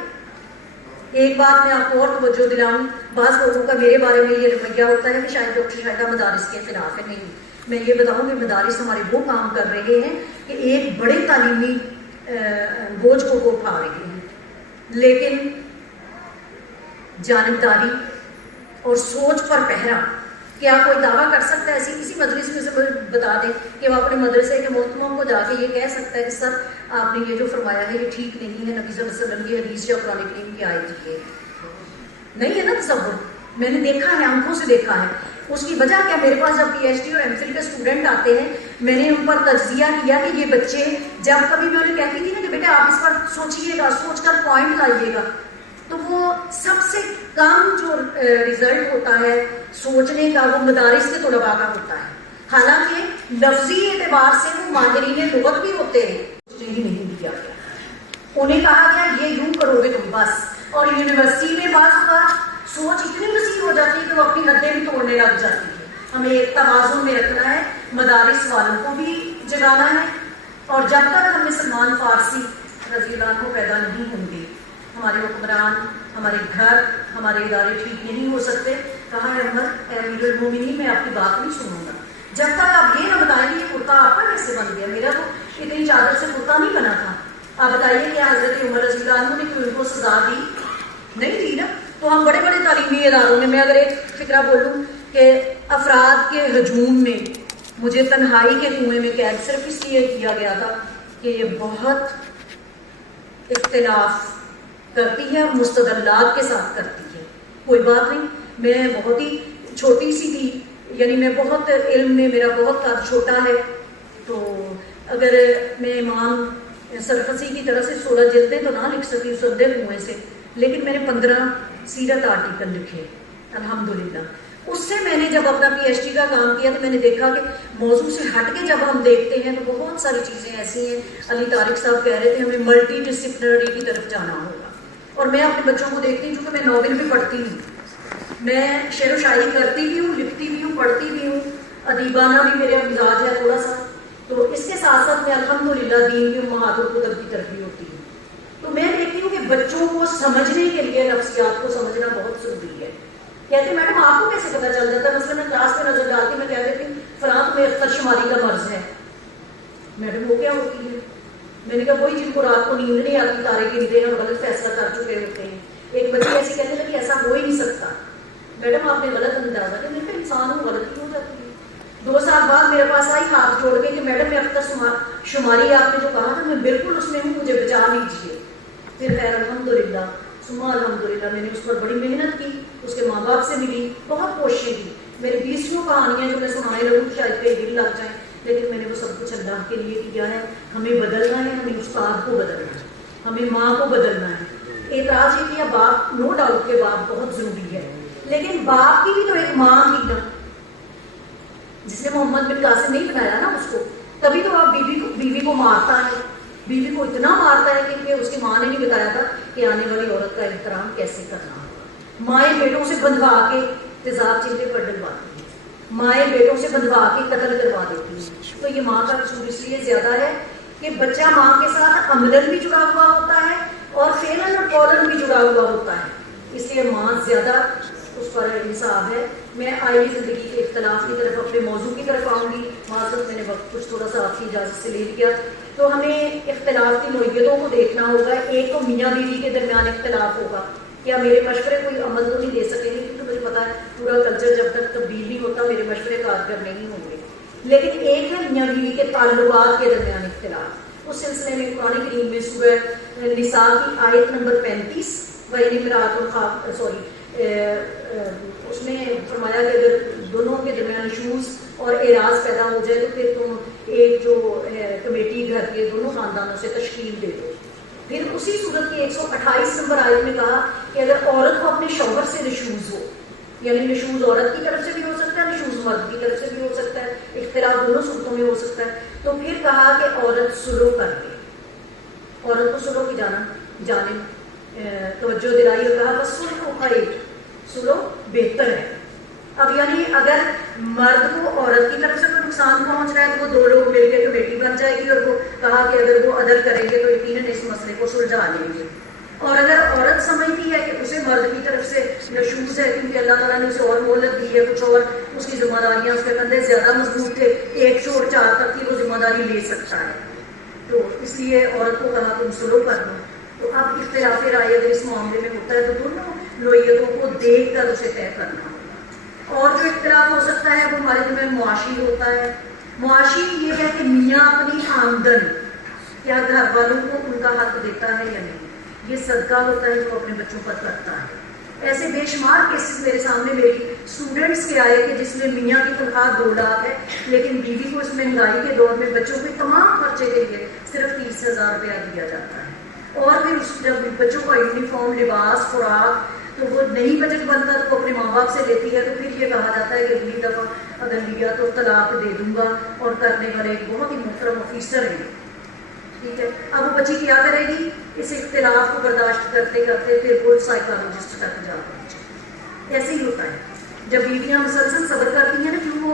ایک بات میں آپ کو اور توجہ دلاؤں، بعض لوگوں کا میرے بارے میں یہ رویہ ہوتا ہے کہ شاید ڈاکٹر شاہدہ مدارس کے خلاف ہے. نہیں، میں یہ بتاؤں کہ مدارس ہمارے وہ کام کر رہے ہیں کہ ایک بڑے تعلیمی بوجھ کو وہ اٹھا رہے ہیں، لیکن جانبداری اور سوچ پر پہرا. کیا کوئی دعویٰ کر سکتا ہے ایسی کسی مدرسے میں سے بتا دیں کہ وہ اپنے مدرسے کے محتمم کو جا کے یہ کہہ سکتا ہے کہ سر آپ نے یہ جو فرمایا ہے یہ ٹھیک نہیں ہے، نبی صلی اللہ علیہ وسلم کی حدیث یا قرآن کریم کی آیت ہے؟ نہیں ہے نا تصور. میں نے دیکھا ہے، آنکھوں سے دیکھا ہے. اس کی وجہ کیا؟ میرے پاس جب پی ایچ ڈی اور ایم فل کے اسٹوڈنٹ آتے ہیں، میں نے ان پر تجزیہ کیا کہ یہ بچے، جب کبھی میں انہیں کہتی تھی نا کہ بیٹا آپ اس پر سوچیے گا، سوچ کر پوائنٹ لائیے گا، تو وہ سب سے کم جو رزلٹ ہوتا ہے سوچنے کا وہ مدارس کے طلباء کا ہوتا ہے. حالانکہ لفظی اعتبار سے وہ ماہرین لغت بھی ہوتے ہیں. ہی نہیں دیا گیا، انہیں کہا گیا یہ یوں کرو گے تم بس. اور یونیورسٹی میں بعض اوقات سوچ اتنی وسیع ہو جاتی ہے کہ وہ اپنی حدیں بھی توڑنے لگ جاتی ہے. ہمیں ایک توازن میں رکھنا ہے، مدارس والوں کو بھی جگانا ہے، اور جب تک ہمیں سلمان فارسی رضی اللہ عنہ پیدا نہیں ہوں گے، ہمارے حکمران، ہمارے گھر، ہمارے ادارے ٹھیک نہیں ہو سکتے. کہا ہے عمر اے امیر المومنین میں آپ کی بات نہیں سنوں گا جب تک آپ یہ نہ بتائیں گے کہ کرتا آپ کا کیسے بن گیا، میرا تو اتنی چادر سے کرتا نہیں بنا تھا. آپ بتائیے کہ حضرت عمر رضی اللہ عنہ نے کوئی ان کو سزا دی؟ نہیں دی نا. تو ہم بڑے بڑے تعلیمی اداروں میں اگر ایک فکرہ بولوں کہ افراد کے ہجوم میں مجھے تنہائی کے کنویں میں قید صرف اس لیے کیا گیا تھا کہ یہ بہت اختلاف کرتی ہے اور مستدلات کے ساتھ کرتی ہے. کوئی بات نہیں، میں بہت ہی چھوٹی سی تھی، یعنی میں بہت علم میں میرا بہت قد چھوٹا ہے. تو اگر میں امام سرخسی کی طرح سے 16 جلدیں تو نہ لکھ سکی اس ادے کنویں سے، لیکن میں نے 15 سیرت آرٹیکل لکھے الحمدللہ. اس سے میں نے جب اپنا پی ایچ ڈی کا کام کیا تو میں نے دیکھا کہ موضوع سے ہٹ کے جب ہم دیکھتے ہیں تو بہت ساری چیزیں ایسی ہیں. علی طارق صاحب کہہ رہے تھے ہمیں ملٹی ڈسپلنری کی طرف جانا ہوگا، اور میں اپنے بچوں کو دیکھتی ہوں کیونکہ میں ناول بھی پڑھتی ہوں، میں شعر و شاعری کرتی بھی ہوں، لکھتی بھی ہوں، پڑھتی بھی ہوں، ادیبانہ بھی میرا مزاج ہے تھوڑا سا. تو اس کے ساتھ ساتھ میں الحمدللہ دین کی امہات الکتب کی طرف بھی ہوتی ہوں. تو میں دیکھتی ہوں کہ بچوں کو سمجھنے کے لیے نفسیات کو سمجھنا بہت ضروری ہے. کہتے ہیں میڈم آپ کو کیسے پتہ چل جاتا ہے؟ مثلا میں کلاس میں نظر ڈالتی میں کہہ دیتی ہوں فلاں تمہیں اختر شماری کا مرض ہے. میڈم وہ کیا ہوتی ہے؟ میں نے کہا وہی جن کو رات کو نیند نہیں آتی، تارے گنتے ہیں اور غلط فیصلہ کر چکے ہوتے ہیں. ایک بچی ایسی کہنے لگی ایسا ہو ہی نہیں سکتا. میڈم آپ نے غلط اندازہ کہ میرے انسان کو غلطی ہو جاتی ہے. 2 سال بعد میرے پاس آئی ہاتھ جوڑ کے کہ میڈم میں اختر شماری آپ نے جو کہا تھا میں بالکل اس میں ہوں، مجھے بچا لیجیے. پھر خیر الحمدللہ ثم الحمدللہ میں نے اس پر بڑی محنت کی، اس کے ماں باپ سے ملی، بہت کوششیں کی. میری 20 کہانیاں جو میں سنانے لگوں شاید کئی دن لگ جائیں، لیکن میں نے وہ سب کچھ اللہ کے لیے کیا ہے. ہمیں بدلنا ہے، ہمیں استاد کو بدلنا ہے، ہمیں ماں کو بدلنا ہے. اعتراض یہ کیا باپ، نو ڈاؤٹ کہ باپ بہت ضروری ہے، لیکن باپ کی بھی تو ایک ماں تھی نا جس نے محمد بن قاسم نہیں بنایا نا اس کو. تبھی تو آپ بیوی کو مارتا ہے، بیوی کو اتنا مارتا ہے کہ اس کی ماں نے نہیں بتایا تھا کہ آنے والی عورت کا احترام کیسے کرنا ہوگا. مائیں بیٹوں سے بندھوا کے تیزاب چلے پر ڈلواتی ہیں، مائیں بیٹوں سے بندھوا کے قتل کروا دیتی ہیں. تو یہ ماں کا قصور اس لیے زیادہ ہے کہ بچہ ماں کے ساتھ عملاً بھی جڑا ہوا ہوتا ہے اور فعلاً اور قولاً بھی جڑا ہوا ہوتا ہے، اس لیے ماں زیادہ اس پر انصاف ہے. میں آئلی زندگی کے اختلاف کی طرف اپنے موضوع کی طرف آؤں گی. معذرت میں نے وقت کچھ تھوڑا سا آپ کی اجازت سے لے لیا. تو ہمیں اختلاف کی نوعیتوں کو دیکھنا ہوگا. ایک تو میاں بیوی کے درمیان اختلاف ہوگا، کیا میرے مشورے کوئی عمل تو نہیں دے سکیں گے کیونکہ مجھے پتا ہے پورا کلچر جب تک تبدیل نہیں ہوتا میرے مشورے کارگر نہیں ہوں گے. لیکن ایک ہے میاں بیوی کے تعلقات کے درمیان اختلاف. اس سلسلے میں قرآن کریم میں سورہ نساء کی آیت نمبر 35 اس میں فرمایا کہ اگر دونوں کے درمیان ایشوز اور اعراض پیدا ہو جائے تو پھر تم ایک جو کمیٹی گھر کے دونوں خاندانوں سے تشکیل دے دو. پھر اسی صورت کی 128 نمبر آیت میں کہا کہ اگر عورت کو اپنے شوہر سے نشوز ہو، یعنی نشوز عورت کی طرف سے بھی ہو سکتا ہے، نشوز مرد کی طرف سے بھی ہو سکتا ہے، اختلاف دونوں صورتوں میں ہو سکتا ہے، تو پھر کہا کہ عورت سلو کر لے. عورت کو سلو کی جانب توجہ دلائی اور کہا بس سلو خیر، سلو بہتر ہے. اب یعنی اگر مرد کو عورت کی طرف سے کوئی نقصان پہنچ رہا ہے تو وہ 2 لوگ مل کے کمیٹی بن جائے گی اور وہ کہا کہ اگر وہ عدل کریں گے تو یقیناً اس مسئلے کو سلجھا لیں گے. اور اگر عورت سمجھتی ہے کہ اسے مرد کی طرف سے نشوز ہے کیونکہ اللہ تعالیٰ نے اسے اور مہلت دی ہے، کچھ اور اس کی ذمہ داریاں اس کے کندھے زیادہ مضبوط تھے، 1 سے 4 تک کی وہ ذمہ داری لے سکتا ہے، تو اس لیے عورت کو کہا تم سلو کر لو. تو اب اختلاف رائے اگر اس معاملے میں ہوتا ہے تو دونوں نوعیتوں کو دیکھ کر اسے طے کرنا ہوگا. اور جو اختلاف ہو سکتا ہے وہ ہمارے دن معاشی ہوتا ہے. معاشی یہ ہے کہ میاں اپنی آمدن کیا گھر والوں کو ان کا حق دیتا ہے یا نہیں. یہ صدقہ ہوتا ہے جو اپنے بچوں پر کرتا ہے. ایسے بے شمار کیسز میرے سامنے میری اسٹوڈنٹس کے آئے کہ جس میں میاں کی تنخواہ 2 لاکھ ہے لیکن بیوی کو اس مہنگائی کے دور میں بچوں کے تمام خرچے کے لیے صرف 30,000 روپیہ دیا جاتا ہے. اور پھر جب بچوں کا یونیفارم، لباس، خوراک تو وہ نہیں بجٹ بنتا تو وہ اپنے ماں باپ سے لیتی ہے. تو پھر یہ کہا جاتا ہے کہ اگلی دفعہ اگر لیا تو طلاق دے دوں گا، اور کرنے والے ایک بہت ہی محترم آفیسر ہیں. ٹھیک ہے، اب وہ بچی کیا کرے گی؟ اس اختلاف کو برداشت کرتے کرتے پھر وہ سائیکالوجسٹ تک جا پہنچے. ایسے ہی ہوتا ہے جب بیویاں مسلسل صبر کرتی ہیں نا، کیوں وہ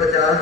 50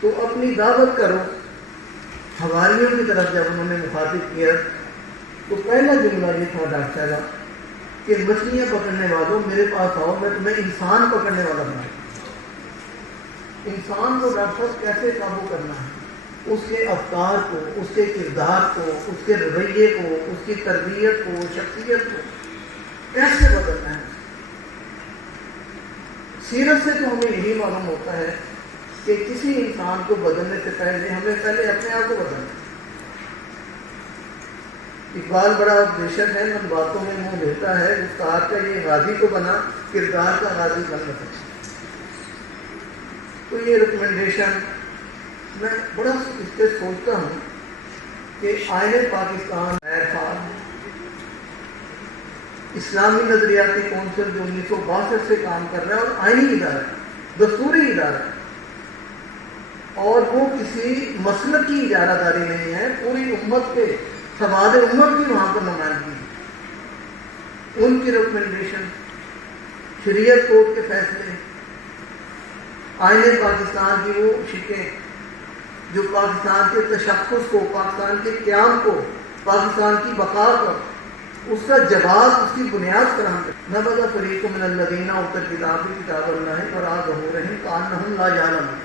تو اپنی دعوت کرو. حواریوں کی طرف جب انہوں نے مخاطب کیا تو پہلا جملہ یہ تھا ڈاکٹر صاحب کہ مچھلیاں پکڑنے والوں میرے پاس آؤ، میں تمہیں انسان پکڑنے والا بناؤں. انسان کو ڈاکٹر صاحب کیسے قابو کرنا ہے؟ اس کے افکار کو، اس کے کردار کو، اس کے رویے کو، اس کی تربیت کو، شخصیت کو کیسے بدلنا ہے. سیرت سے تو ہمیں یہی معلوم ہوتا ہے کہ کسی انسان کو بدلنے سے پہلے ہمیں پہلے اپنے آپ کو بدلنا ہے. اقبال بڑا بیشک ہے، من باتوں میں منہ لیتا ہے، استاد کا یہ غازی کو بنا، کردار کا غازی بن نہ سکتا. تو یہ ریکمنڈیشن میں بڑا اس پہ سوچتا ہوں کہ آئین پاکستان اسلامی نظریاتی کونسل جو 1962 سے کام کر رہا ہے اور آئینی ادارہ ہے، دستوری ادارہ ہے، اور وہ کسی مسلک کی اجارہ داری نہیں ہے، پوری امت کے سواد امت کی وہاں پر نمائندگی ہے. ان کی ریکمنڈیشن، شریعت کورٹ کے فیصلے، آئین پاکستان کی وہ شکیں جو پاکستان کے تشخص کو، پاکستان کے قیام کو، پاکستان کی بقا کو، اس کا جواب، اس کی بنیاد فراہم کرے. نبذ فریق من الذین اوتوا الکتاب کتاب اللہ وراء ظہورہم کأنہم لا یعلمون.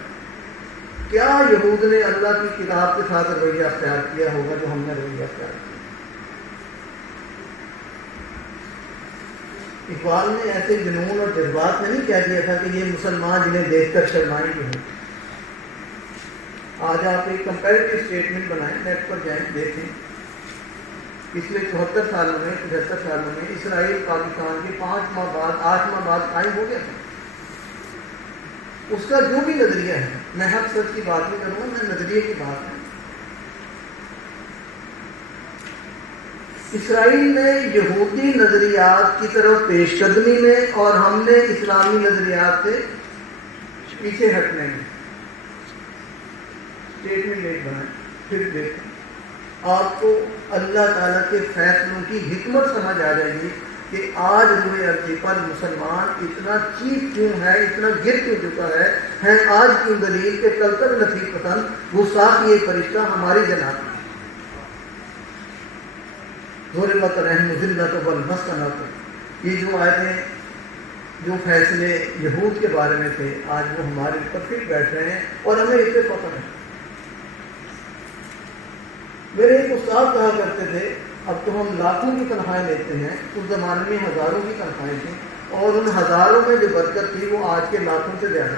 کیا یہود نے اللہ کی کتاب کے ساتھ رویہ اختیار کیا ہوگا جو ہم نے رویہ اختیار کیا؟ اقبال نے ایسے جنون اور جذبات میں نہیں کہہ دیا تھا کہ یہ مسلمان جنہیں دیکھ کر شرمائیں گے. آج آپ ایک کمپیریٹیو اسٹیٹمنٹ بنائیں، نیٹ پر جائیں، دیکھیں. پچھلے 74 سالوں میں، 75 سالوں میں اسرائیل پاکستان کے 5 ماہ بعد، 8 ماہ بعد قائم ہو گیا تھا. اس کا جو بھی نظریہ ہے، میں حق سچ کی بات نہیں کروں گا، میں نظریے کی بات ہے. اسرائیل نے یہودی نظریات کی طرف پیش قدمی میں اور ہم نے اسلامی نظریات سے پیچھے ہٹنے میں. اسٹیٹمنٹ ایک بنائیں، پھر دیکھیں. آپ کو اللہ تعالیٰ کے فیصلوں کی حکمت سمجھ آ جائے گی کہ آج روئے ارضی پر مسلمان اتنا چیپ کیوں ہے، اتنا گر کیوں چکا ہے آج کیوں دلیل کہ کل تک نفی پسند گستاخ یہ فرشتہ ہماری جناب ظلمت رحم ذلت والمسکنت. یہ جو آیتیں، جو فیصلے یہود کے بارے میں تھے، آج وہ ہمارے اوپر پھر بیٹھ رہے ہیں اور ہمیں اس سے فخر ہے. میرے ایک استاد کہا کرتے تھے اب تو ہم لاکھوں کی تنخواہیں لیتے ہیں، اس زمانے میں ہزاروں کی تنخواہیں تھیں، اور ان ہزاروں میں جو برکت تھی وہ آج کے لاکھوں سے زیادہ.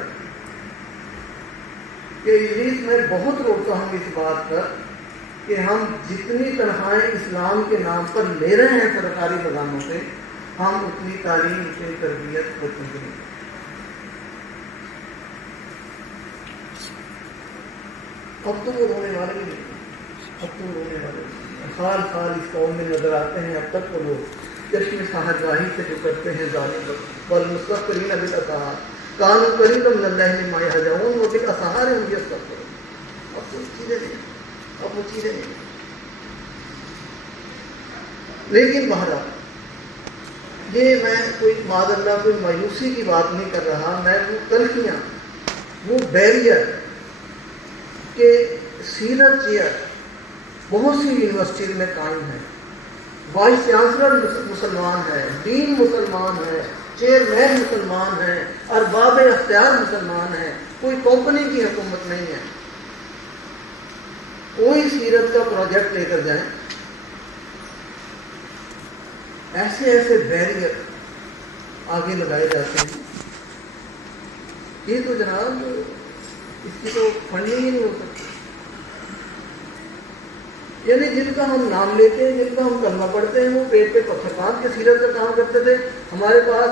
کہ انگلش میں بہت روکتا ہوں اس بات پر کہ ہم جتنی تنخواہیں اسلام کے نام پر لے رہے ہیں سرکاری خزانوں سے، ہم اتنی تعلیم، اتنی تربیت بچوں کے لیے. اب تو وہ رونے والے نہیں، اب تو رونے والے سال سال اس قوم میں نظر آتے ہیں. اب تک وہ لوگ چشم ساحجواہی سے جو کرتے ہیں ظالم لوگ، والمستغفرین بالاسحار کانوا قریبا من اللہ مما یہجعون وبالاسحار هم یستغفرون. اب تو چیزیں نہیں، اب وہ چیزیں نہیں. لیکن بہرحال یہ میں کوئی معاذ اللہ کوئی مایوسی کی بات نہیں کر رہا، میں وہ تلخیاں، وہ بیریئر کہ سینٹ چیئر بہت سی یونیورسٹی میں قائم ہے، وائس چانسلر مسلمان ہے، ڈین مسلمان ہے، چیئرمین مسلمان ہے، ارباب اختیار مسلمان ہے، کوئی کمپنی کی حکومت نہیں ہے. کوئی سیرت کا پروجیکٹ لے کر جائیں، ایسے ایسے بیریئر آگے لگائے جاتے ہیں. یہ تو جناب اس کی تو فنڈنگ ہی نہیں ہو سکتی. یعنی جن کا ہم نام لیتے ہیں، جن کا ہم کلمہ پڑھتے ہیں، وہ پیٹ پہ پتھر باندھ کے سیرت کا کام کرتے تھے. ہمارے پاس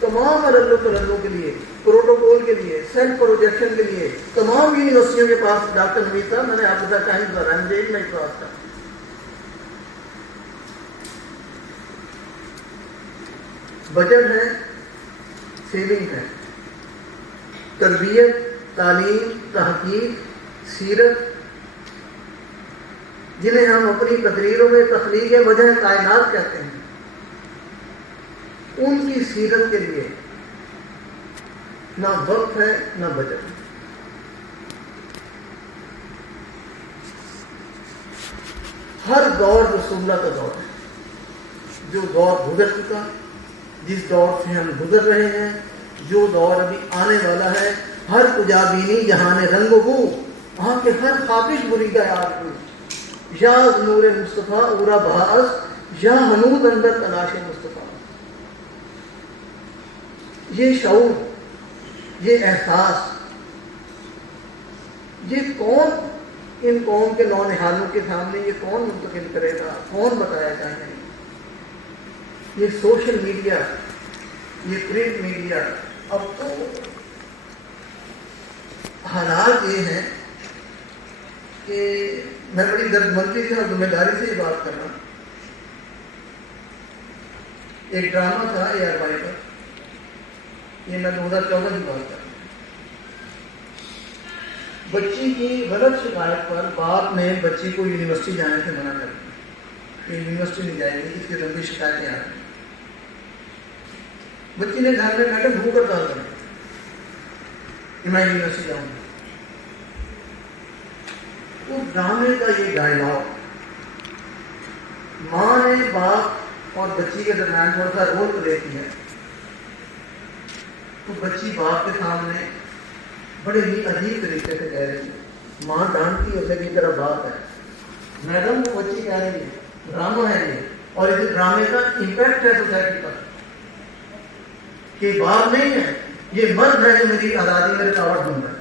تمام ارلوں کے لیے، پروٹوکول کے لیے، سیلف پروجیکشن کے لیے تمام یونیورسٹیوں کے پاس ڈاکٹر نوید صاحب، میں نے آپ کو ٹائم دوران جیل میں پاس تھا. بجٹ ہے، سیونگ ہے، تربیت، تعلیم، تحقیق، سیرت، جنہیں ہم اپنی تقریروں میں تخلیق وجہ کائنات کہتے ہیں، ان کی سیرت کے لیے نہ وقت ہے نہ بجٹ. ہر دور رسول اللہ کا دور ہے. جو دور گزر چکا، جس دور سے ہم گزر رہے ہیں، جو دور ابھی آنے والا ہے، ہر کجابینی جہان رنگ و بو، وہاں کے ہر خابش بریدہ یاد کو یا نور مصطفیٰ اورا بہاس یا حنود اندر تلاش مصطفیٰ. یہ شعور، یہ احساس، یہ کون ان قوم کے نونہالوں کے سامنے یہ کون منتقل کرے گا، کون بتایا جائے گا؟ یہ سوشل میڈیا، یہ پرنٹ میڈیا. اب تو حالات یہ ہیں کہ میں بڑی دردمندی سے اور ذمہ داری سے یہ بات کر رہا ہوں. ایک ڈرامہ تھا ARY پر، یہ میں 2014 کی بات کر رہا ہوں. بچی کی غلط شکایت پر باپ نے بچی کو یونیورسٹی جانے سے منع کر دیا کہ یونیورسٹی نہیں جائے گی، اس کی لمبی شکایتیں آ رہی. بچی نے گھر میں بیٹھے بھوک ہڑتال کر کہ میں یونیورسٹی جاؤں گی. اس ڈرامے کا یہ ڈائلاگ ماں نے باپ اور بچی کے درمیان تھوڑا سا رول پلے کیا ہے. تو بچی باپ کے سامنے بڑے ہی عجیب طریقے سے کہہ رہی ہے. ماں ڈانٹتی اسے کی طرح باپ ہے. میڈم وہ بچی کہہ رہی ہے ڈرامہ ہے یہ، اور اس ڈرامے کا امپیکٹ ہے سوسائٹی پر کہ باپ نہیں ہے، یہ مرد ہے جو میری آزادی میں رکاوٹ بن رہا ہے.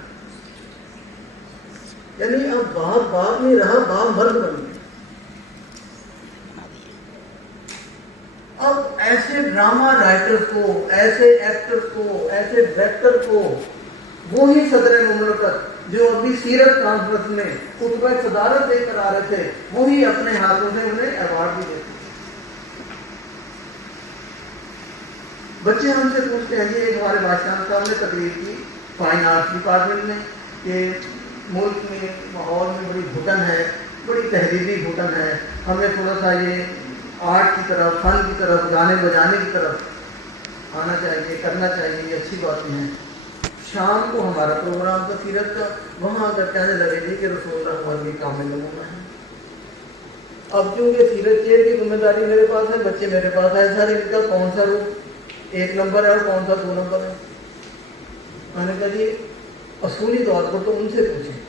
یعنی اب باپ نہیں رہا، باپ مرد بن گیا. اب ایسے ڈرامہ رائٹر کو، ایسے ایکٹر کو، ایسے ڈائریکٹر کو وہی صدر مملکت جو ابھی سیرت کانفرنس میں خطبہ صدارت دے کر آ رہے تھے، وہی اپنے ہاتھوں سے انہیں ایوارڈ بھی دیتے. بچے ہم سے پوچھتے ہیں، یہ ہمارے بادشاہ صاحب نے تقریر کی فائن آرٹس ڈپارٹمنٹ میں کہ ملک میں ماحول میں بڑی گھٹن ہے، بڑی تہذیبی گھٹن ہے، ہمیں تھوڑا سا یہ آرٹ کی طرف، فن کی طرف، گانے بجانے کی طرف آنا چاہیے، کرنا چاہیے، یہ اچھی باتیں ہیں. شام کو ہمارا پروگرام تھا سیرت کا، وہاں اگر کہنے لگے گی کہ رسول اللہ ہمارے کامل نمونہ ہے. اب چونکہ سیرت چیر کی ذمہ داری میرے پاس ہے، بچے میرے پاس ہے، سر ان کا کون سا روپ 1 نمبر ہے اور کون سا 2 نمبر ہے؟ میں نے کہا جی اصولی طور پر تو ان سے پوچھیں.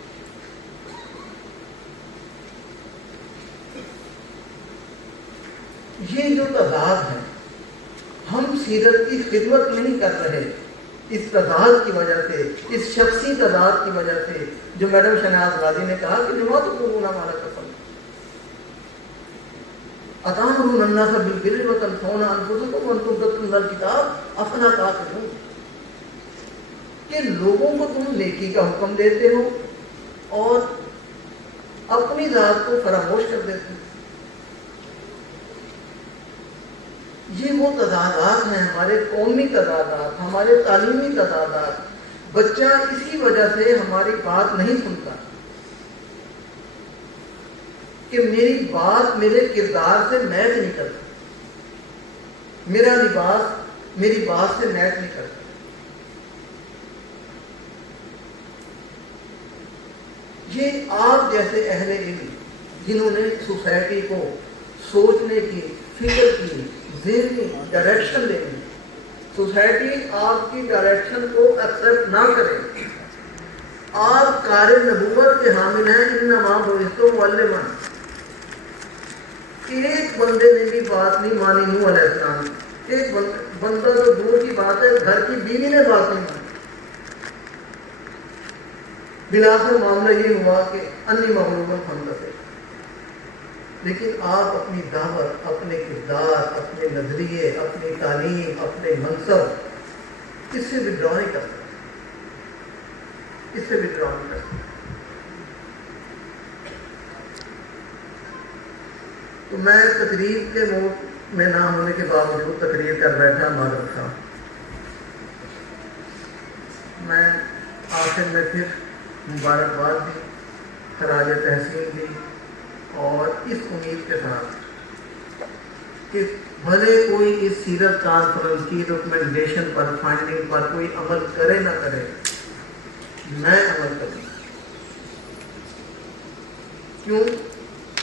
یہ جو تضاد ہے، ہم سیرت کی خدمت نہیں کر رہے اس تضاد کی وجہ سے، اس شخصی تضاد کی وجہ سے، جو میڈم شہناز غازی نے کہا کہ جماعت کو ہمارا قسم اتامرون الناس بالبر وتنسون انفسکم وانتم تتلون الکتاب افلا تعقلون، کہ لوگوں کو تم نیکی کا حکم دیتے ہو اور اپنی ذات کو فراموش کر دیتے ہو. یہ وہ تضادات ہیں، ہمارے قومی تضادات، ہمارے تعلیمی تضادات. بچہ اسی وجہ سے ہماری بات نہیں سنتا کہ میری بات میرے کردار سے میچ نہیں کرتا، میرا لباس میری بات سے میچ نہیں کرتا. یہ آپ جیسے اہل علم جنہوں نے سوسائٹی کو سوچنے کی، فکر کی، ذہنی ڈائریکشن دینی، سوسائٹی آپ کی ڈائریکشن کو ایکسپٹ نہ کرے. آپ کار نبوت کے حامل ہیں، انما بعثت معلما. ایک بندے نے بھی بات نہیں مانی نوح علیہ السلام، ایک بندہ تو دور کی بات ہے، گھر کی بیوی نے بات نہیں مانی. بلاخر معاملہ یہ ہوا کہ انی مغلوب فانتصر. لیکن آپ اپنی دعوت، اپنے کردار، اپنے نظریے، اپنی تعلیم، اپنے منصب اس سے وڈرا نہیں کر سکتے، اس سے وڈرا نہیں کر سکتے. تو میں تقریر کے موڈ میں نہ ہونے کے باوجود تقریر کر بیٹھا معذرت تھا. میں آخر میں پھر مبارکباد دی، خراج تحسین دی، اور اس امید کے ساتھ کہ بھلے کوئی اس سیرت کانفرنس کی ریکمنڈیشن پر، فائنڈنگ پر کوئی عمل کرے نہ کرے، میں عمل کروں. کیوں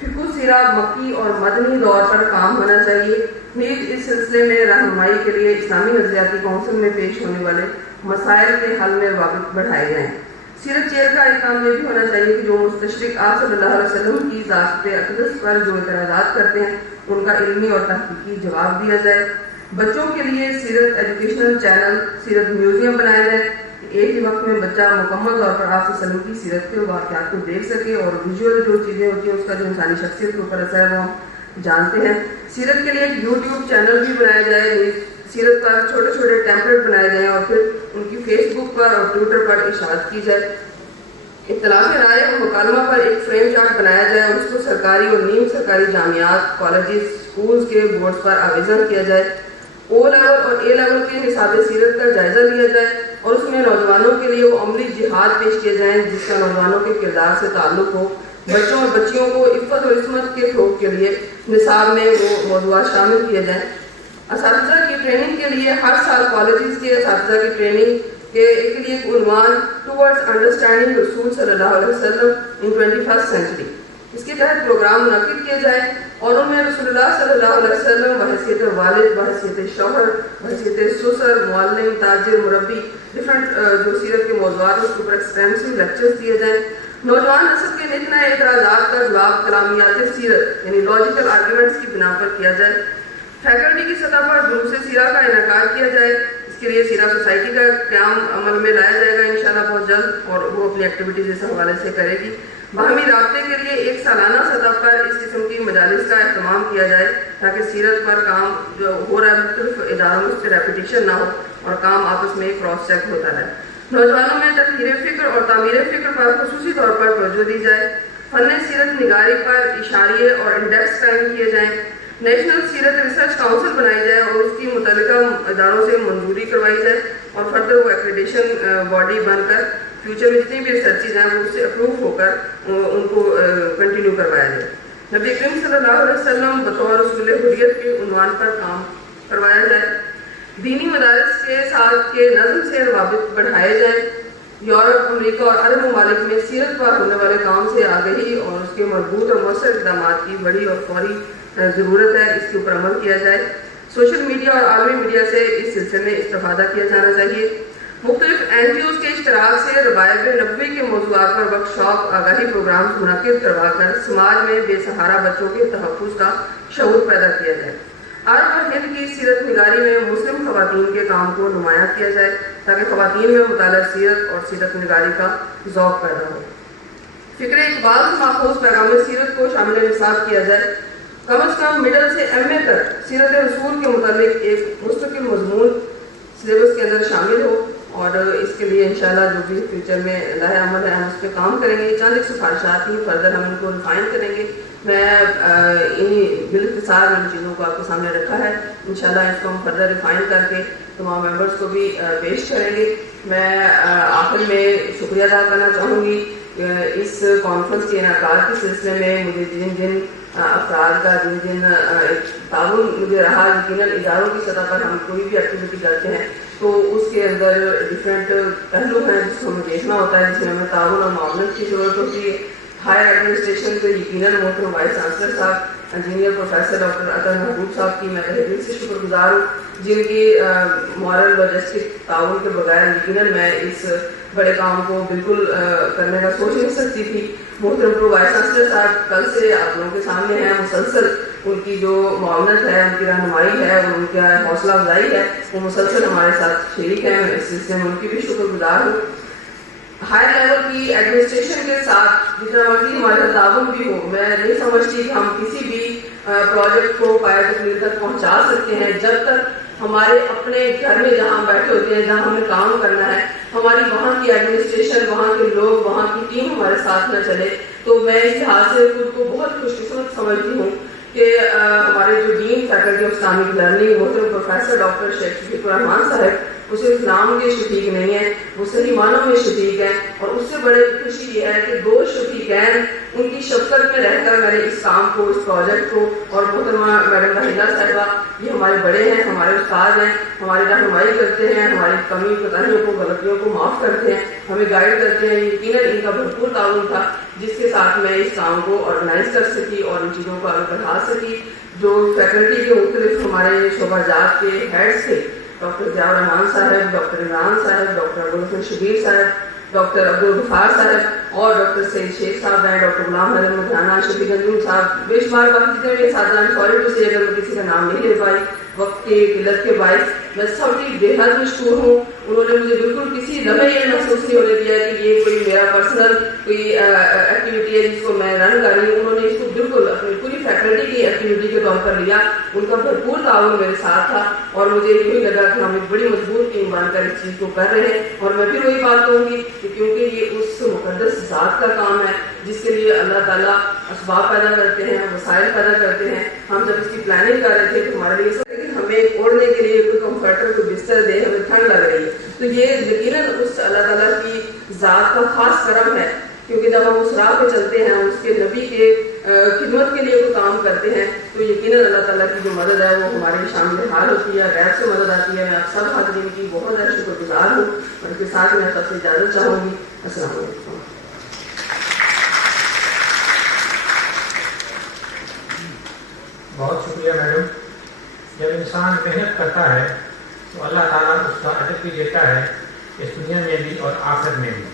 فقہ سیرہ مکی اور مدنی دور پر کام ہونا چاہیے. نیز اس سلسلے میں رہنمائی کے لیے اسلامی نظریاتی کونسل میں پیش ہونے والے مسائل کے حل میں وقت بڑھائے جائیں. سیرت چیئر کا اہتمام یہ بھی ہونا چاہیے کہ جو مستشرق آپ صلی اللہ علیہ وسلم کی ذات اقدس پر جو اعتراضات کرتے ہیں ان کا علمی اور تحقیقی جواب دیا جائے. بچوں کے لیے سیرت ایجوکیشنل چینل، سیرت میوزیم بنایا جائے. ایک ہی وقت میں بچہ مکمل طور پر آپ صلی اللہ علیہ وسلم کی سیرت کے واقعات کو دیکھ سکے اور ویژول جو چیزیں ہوتی ہیں اس کا جو انسانی شخصیت کے اوپر اثر ہے وہ ہم جانتے ہیں. سیرت کے لیے ایک یوٹیوب چینل بھی بنایا جائے. سیرت پر چھوٹے چھوٹے ٹیمپلیٹ بنائے جائیں اور پھر ان کی فیس بک پر اور ٹویٹر پر اشاعت کی جائے. اختلاف رائے اور مکالمہ پر ایک فریم چارٹ بنایا جائے اور اس کو سرکاری اور نیم سرکاری جامعات، کالجز، اسکولز کے بورڈز پر آویزن کیا جائے. او لیول اور اے لیول کے نصاب سیرت کا جائزہ لیا جائے اور اس میں نوجوانوں کے لیے وہ عملی جہاد پیش کیے جائیں جس کا نوجوانوں کے کردار سے تعلق ہو. بچوں اور بچیوں کو عفت اور عصمت کے فروغ کے لیے نصاب میں وہ موضوعات شامل کیے جائیں. اساتذہ کی ٹریننگ کے لیے ہر سال کالجز کے اساتذہ کی ٹریننگ کے لیے ایک عنوان ٹورڈز انڈرسٹینڈنگ رسول صلی اللہ علیہ وسلم ان 21st سینچری. اس کے تحت پروگرام منعقد کیے جائیں اور ان میں رسول اللہ صلی اللہ علیہ وسلم بحیثیت والد، بحیثیت شوہر، بحیثیت سسر، معلم، تاجر، مربی، ڈفرینٹ جو سیرت کے موضوعات اس کے اوپر ایکسٹینسو لیکچرز دیے جائیں. نوجوان نسل کے نت نئے اعتراضات کا جواب کلامیات سیرت یعنی لاجیکل آرگیومنٹس کی بنا پر کیا جائے. فیکلٹی کی سطح پر دروس سیرہ کا انعقاد کیا جائے. اس کے لیے سیرہ سوسائٹی کا قیام عمل میں لایا جائے گا انشاءاللہ بہت جلد اور وہ اپنی ایکٹیویٹیز اس حوالے سے کرے گی. باہمی رابطے کے لیے ایک سالانہ سطح پر اس قسم کی مجالس کا اہتمام کیا جائے تاکہ سیرت پر کام جو ہو رہا ہے مختلف اداروں میں اس پہ ریپیٹیشن نہ ہو اور کام آپس میں کراس چیک ہوتا رہے. نوجوانوں میں تطہیر فکر اور تعمیر فکر پر خصوصی طور پر توجہ دی جائے. فن سیرت نگاری پر اشاریے اور انڈیکس قائم کیے جائیں. نیشنل سیرت ریسرچ کاؤنسل بنائی جائے اور اس کی متعلقہ اداروں سے منظوری کروائی جائے اور فردر وہ ایکریڈیشن باڈی بن کر فیوچر میں جتنی بھی ریسرچز ہیں وہ اس سے اپروو ہو کر ان کو کنٹینیو کروایا جائے. نبی کریم صلی اللہ علیہ وسلم بطور رسول حریت کے عنوان پر کام کروایا جائے. دینی مدارس کے ساتھ کے نظم سے روابط بڑھائے جائیں. یورپ، امریکہ اور عرب ممالک میں سیرت پر ہونے والے کام سے آگہی اور اس کے مربوط اور مؤثر اقدامات کی بڑی اور فوری ضرورت ہے. اس کے اوپر عمل کیا جائے. سوشل میڈیا اور عالمی میڈیا سے اس سلسلے میں استفادہ کیا جانا چاہیے. مختلف این جی اوز کے اشتراک سے ربائب نبوی کے موضوعات پر ورکشاپ آگاہی پروگرامز منعقد کروا کر سماج میں بے سہارا بچوں کے تحفظ کا شعور پیدا کیا جائے. عرب اور ہند کی سیرت نگاری میں مسلم خواتین کے کام کو نمایاں کیا جائے تاکہ خواتین میں مطالعہ سیرت اور سیرت نگاری کا ذوق پیدا ہو. فکر اقبال سے ماخوذ پیغام سیرت کو شامل نصاب کیا جائے. کم از کم مڈل سے ایم اے تک سیرت رسول کے متعلق ایک مستقل مضمون سلیبس کے اندر شامل ہو اور اس کے لیے انشاءاللہ جو بھی فیوچر میں لاہ عمل ہے ہم اس پہ کام کریں گے. چند ایک سفارشات ہی فردر ہم ان کو ریفائن کریں گے. میں انہیں بالاختصار ان چیزوں کو آپ کے سامنے رکھا ہے. انشاءاللہ اس کو ہم فردر ریفائن کر کے تمام ممبرس کو بھی پیش کریں گے. میں آخر میں شکریہ ادا کرنا چاہوں گی اس کانفرنس کے انعقاد کے سلسلے میں مجھے جن افراد کا جن تعاون مجھے رہا. یقیناً اداروں کی سطح پر ہم کوئی بھی ایکٹیویٹی کرتے ہیں تو اس کے اندر ڈفرینٹ پہلو ہیں جس کو ہمیں دیکھنا ہوتا ہے جس میں ہمیں تعاون اور معاونت کی ضرورت ہوتی ہے. ہائر ایڈمنسٹریشن سے یقیناً محترم وائس چانسلر صاحب انجینئر پروفیسر ڈاکٹر عطا محبوب صاحب کی میں تہہ دل سے شکر گزار ہوں جن کی مورل لاجسٹک تعاون کے بغیر یقیناً میں اس بڑے کام کو بالکل کرنے کا سوچ نہیں سکتی تھی. محترم وائس چانسلر صاحب کل سے آپ لوگوں کے سامنے ہیں. مسلسل ان کی جو معاونت ہے، ان کی رہنمائی ہے اور ان کا حوصلہ افزائی ہے وہ مسلسل ہمارے ساتھ شریک ہیں. میں اس سلسلے میں ان کی بھی شکر گزار ہوں. ہائی لیول کی ایڈمنسٹریشن کے ساتھ جتنا مرضی ہمارا تعاون بھی ہو، میں نہیں سمجھتی کہ ہم کسی بھی پروجیکٹ کو پائے تکمیل تک پہنچا سکتے ہیں جب تک ہمارے اپنے گھر میں جہاں بیٹھے ہوتے ہیں جہاں ہمیں کام کرنا ہے ہماری وہاں کی ایڈمنسٹریشن، وہاں کے لوگ، وہاں کی ٹیم ہمارے ساتھ نہ چلے. تو میں اس لحاظ سے خود کو بہت خوش قسمت سمجھتی ہوں کہ ہمارے جو dean faculty of Islamic learning محترم پروفیسر ڈاکٹر شیخ شفیق الرحمان صاحب وہ صرف نام کے شفیق نہیں ہیں، وہ صحیح معنوں میں شفیق ہیں. اور اس سے بڑے خوشی یہ ہے کہ 2 شفیقین ان کی شفقت میں رہ کر میں نے اس کام کو، اس پروجیکٹ کو، اور محترمہ میڈم راحیلہ صاحبہ یہ ہمارے بڑے ہیں، ہمارے استاد ہیں، ہماری رہنمائی کرتے ہیں، ہماری کمی کوتاہیوں کو، غلطیوں کو معاف کرتے ہیں، ہمیں گائیڈ کرتے ہیں. یقیناً ان کا بھرپور تعاون تھا جس کے ساتھ میں اس کام کو آرگنائز کر سکی اور ان چیزوں کو آگے بڑھا سکی. جو فیکلٹی کے مختلف ہمارے شعبہ جات کے ہیڈس تھے، ڈاکٹر ضیاء الرحمان صاحب، ڈاکٹر عمران صاحب، ڈاکٹر ابوالحسن شبیر صاحب، ڈاکٹر عبدالغفار صاحب اور ڈاکٹر سعید شیخ صاحب ہیں، ڈاکٹر غلام حیدر مدھیانہ، شفیق انجم صاحب، بے شمار باقی جتنے بھی اساتذہ، سوری ٹو سے اگر میں کسی کا نام نہیں لے پائی وقت کی قلت کے باعث. میں سب کی بے حد مشکور ہوں. انہوں نے مجھے بالکل کسی لمحے یہ محسوس نہیں ہونے دیا کہ یہ کوئی میرا پرسنل کوئی ایکٹیویٹی ہے جس کو میں رن کر رہی ہوں. انہوں نے اس کو بالکل اپنی پوری فیکلٹی کی ایکٹیویٹی کے طور پر لیا. ان کا بھرپور تعاون میرے ساتھ تھا اور مجھے یہی لگا کہ ہم ایک بڑی مضبوط ٹیم بن کر اس چیز کو کر رہے ہیں. اور میں پھر وہی بات کہوں گی کہ کیونکہ یہ اس مقدس ذات کا کام ہے جس کے لیے اللہ تعالیٰ اسباب پیدا کرتے ہیں، وسائل پیدا کرتے ہیں. ہم جب اس کی پلاننگ کر رہے تھے تو ہمارے لیے ہمیں اوڑھنے کے لیے کوئی کمفرٹر، کوئی بستر دے، ہمیں ٹھنڈ لگ رہی ہے. تو یہ یقیناً اس اللہ تعالیٰ کی ذات کا خاص کرم ہے، کیونکہ جب ہم اس راہ پہ چلتے ہیں، اس کے نبی کے خدمت کے لیے کوئی کام کرتے ہیں تو یقیناً اللہ تعالیٰ کی جو مدد ہے وہ ہمارے شامل حال ہوتی ہے، غیب سے مدد آتی ہے. میں آپ سب حاضرین کی بہت زیادہ شکر گزار ہوں اور اس کے ساتھ میں سب سے اجازت چاہوں گی. السلام علیکم. بہت شکریہ میڈم. جب انسان محنت کرتا ہے تو اللہ تعالیٰ اس کا اجر بھی دیتا ہے، اس دنیا میں بھی اور آخرت میں بھی.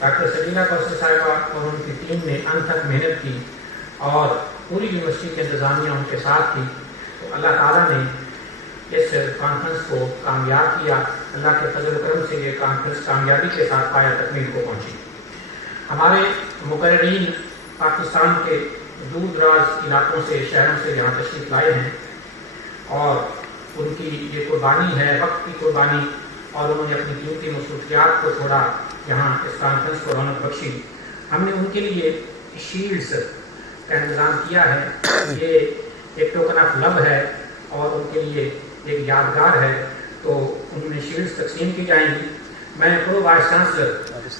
ڈاکٹر سبیلہ کوثر صاحبہ اور ان کی ٹیم نے انت تک محنت کی اور پوری یونیورسٹی کی انتظامیہ ان کے ساتھ تھی. تو اللہ تعالیٰ نے اس کانفرنس کو کامیاب کیا. اللہ کے فضل و کرم سے یہ کانفرنس کامیابی کے ساتھ پایہ تکمیل کو پہنچی. ہمارے مقررین پاکستان کے دور دراز علاقوں سے، شہروں سے یہاں تشریف لائے ہیں اور ان کی یہ قربانی ہے، وقت کی قربانی، اور انہوں نے اپنی قیمتی مصروفیات کو چھوڑا، یہاں اس کانفرنس کو رونق بخشی. ہم نے ان کے لیے شیلڈز کا انتظام کیا ہے. یہ ایک ٹوکن آف لو ہے اور ان کے لیے ایک یادگار ہے. تو انہوں نے شیلڈز تقسیم کی جائیں گی. میں pro vice chancellor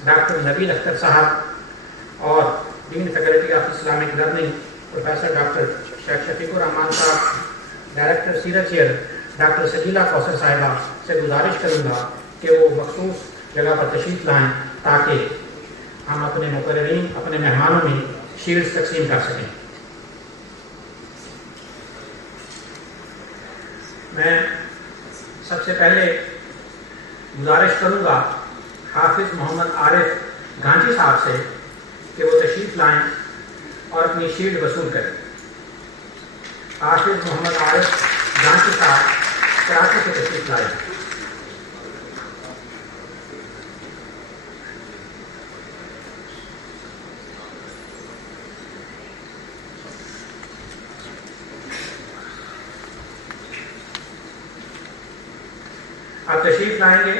doctor Nabil Akhtar Sahab اور dean faculty of Islamic learning professor doctor Sheikh Shafiq الرحمان صاحب، ڈائریکٹر سیرت چیئر ڈاکٹر سبیلہ کوثر صاحبہ سے گزارش کروں گا کہ وہ مخصوص جگہ پر تشریف لائیں تاکہ ہم اپنے مقررین، اپنے مہمانوں میں شیلڈز تقسیم کر سکیں. میں سب سے پہلے گزارش کروں گا حافظ محمد عارف گانجی صاحب سے کہ وہ تشریف لائیں اور اپنی شیلڈ وصول کریں. حافظ محمد عارف گانجی صاحب کراچی سے تشریف لائیں. آپ تشریف لائیں گے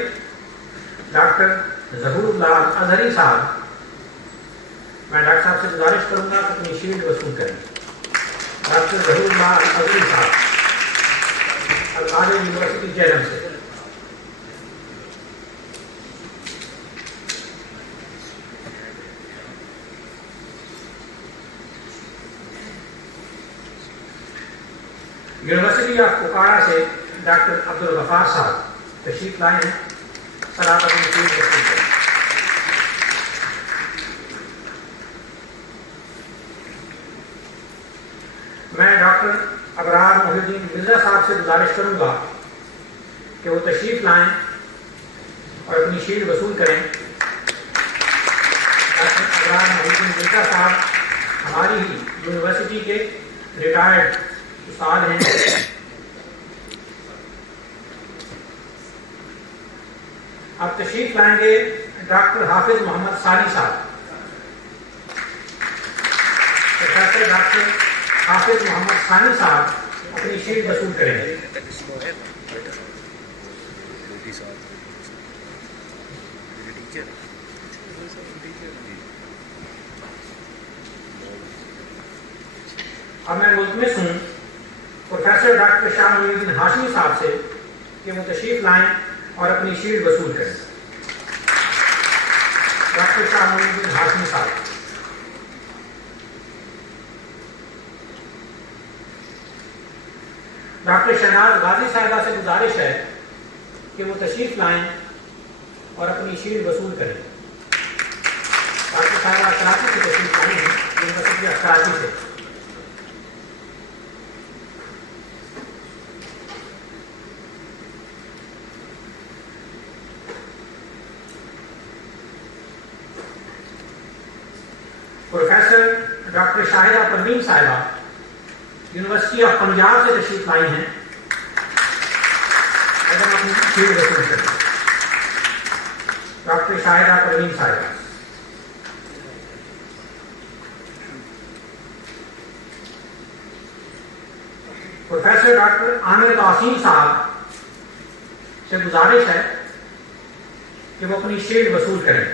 ڈاکٹر ظہور اللہ اظہری صاحب. میں ڈاکٹر صاحب سے گزارش کروں گا کہ اپنی شیلڈ وصول کریں. ڈاکٹر ظہور اللہ اظہری صاحب القادر یونیورسٹی جہلم سے. یونیورسٹی آف اوکارا سے ڈاکٹر عبدالغفار صاحب تشریف لائے ہیں. سر آپ اپنی شیلڈ وصول کریں. میں ڈاکٹر ابرار محی الدین مرزا صاحب سے گزارش کروں گا کہ وہ تشریف لائیں اور اپنی شیلڈ وصول کریں. ڈاکٹر ابرار محی الدین مرزا صاحب ہماری ہی یونیورسٹی کے ریٹائرڈ استاد ہیں. اب تشریف لائیں گے ڈاکٹر حافظ محمد ثانی صاحب. پروفیسر ڈاکٹر حافظ محمد ثانی صاحب اپنی شیلڈ وصول کریں گے. اب میں ملتمس ہوں پروفیسر ڈاکٹر شاہ معین الدین ہاشمی صاحب سے کہ وہ تشریف لائیں اور اپنی شیلڈ وصول کریں. ڈاکٹر شاہ معین الدین ہاشمی صاحب. ڈاکٹر شہناز غازی صاحبہ سے گزارش ہے کہ وہ تشریف لائیں اور اپنی شیلڈ وصول کریں. ڈاکٹر صاحبہ کراچی سے تشریف لائی ہیں, یونیورسٹی آف کراچی سے. پروفیسر ڈاکٹر شاہدہ پروین صاحبہ یونیورسٹی آف پنجاب سے تشریف لائی ہیں. اگر اپنی شیلڈ وصول کریں. ڈاکٹر شاہدہ پروین صاحبہ. پروفیسر ڈاکٹر عامر قاسم صاحب سے گزارش ہے کہ وہ اپنی شیلڈ وصول کریں.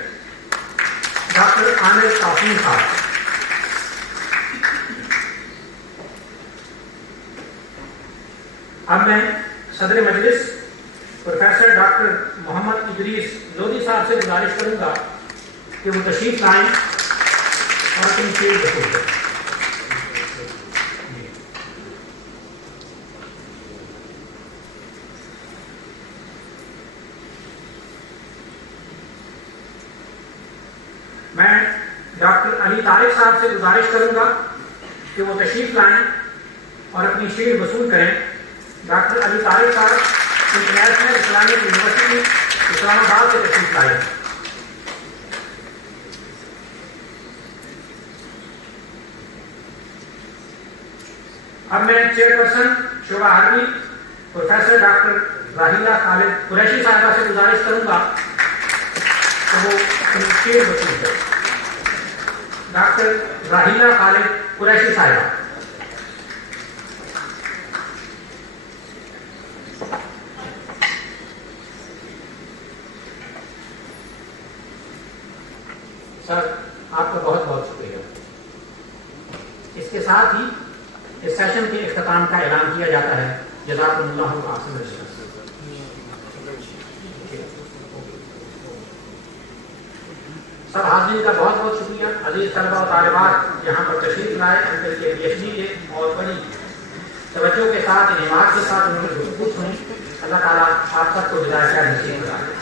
ڈاکٹر عامر قاسم صاحب. اب میں صدر مجلس پروفیسر ڈاکٹر محمد ادریس لودھی صاحب سے گزارش کروں گا کہ وہ تشریف لائیں اور اپنی شیلڈ وصول کریں. میں ڈاکٹر علی طارق صاحب سے گزارش کروں گا کہ وہ تشریف لائیں اور اپنی شیلڈ وصول کریں. ڈاکٹر علی طارق صاحب انٹرنیشنل اسلامک یونیورسٹی اسلام آباد سے تشریف لائے. اب میں چیئرپرسن شعبہ عربی پروفیسر ڈاکٹر راحیلہ خالد قریشی صاحبہ سے گزارش کروں گا کہ وہ اپنی شیلڈ وصول کریں. ڈاکٹر راحیلہ خالد قریشی صاحبہ. سر آپ کا بہت بہت شکریہ. اس کے ساتھ ہی اس سیشن کے اختتام کا اعلان کیا جاتا ہے. جزاکم اللہ احسن الجزاء. سب حاضرین کا بہت بہت شکریہ. عزیز طلبہ و طالبات یہاں پر تشریف لائے, ان کے پی ایچ ڈی کے اور بڑی توجہ کے ساتھ انعامات کے ساتھ انہوں نے گفتگو سنی. اللہ تعالیٰ آپ سب کو ہدایت نصیب فرمائے.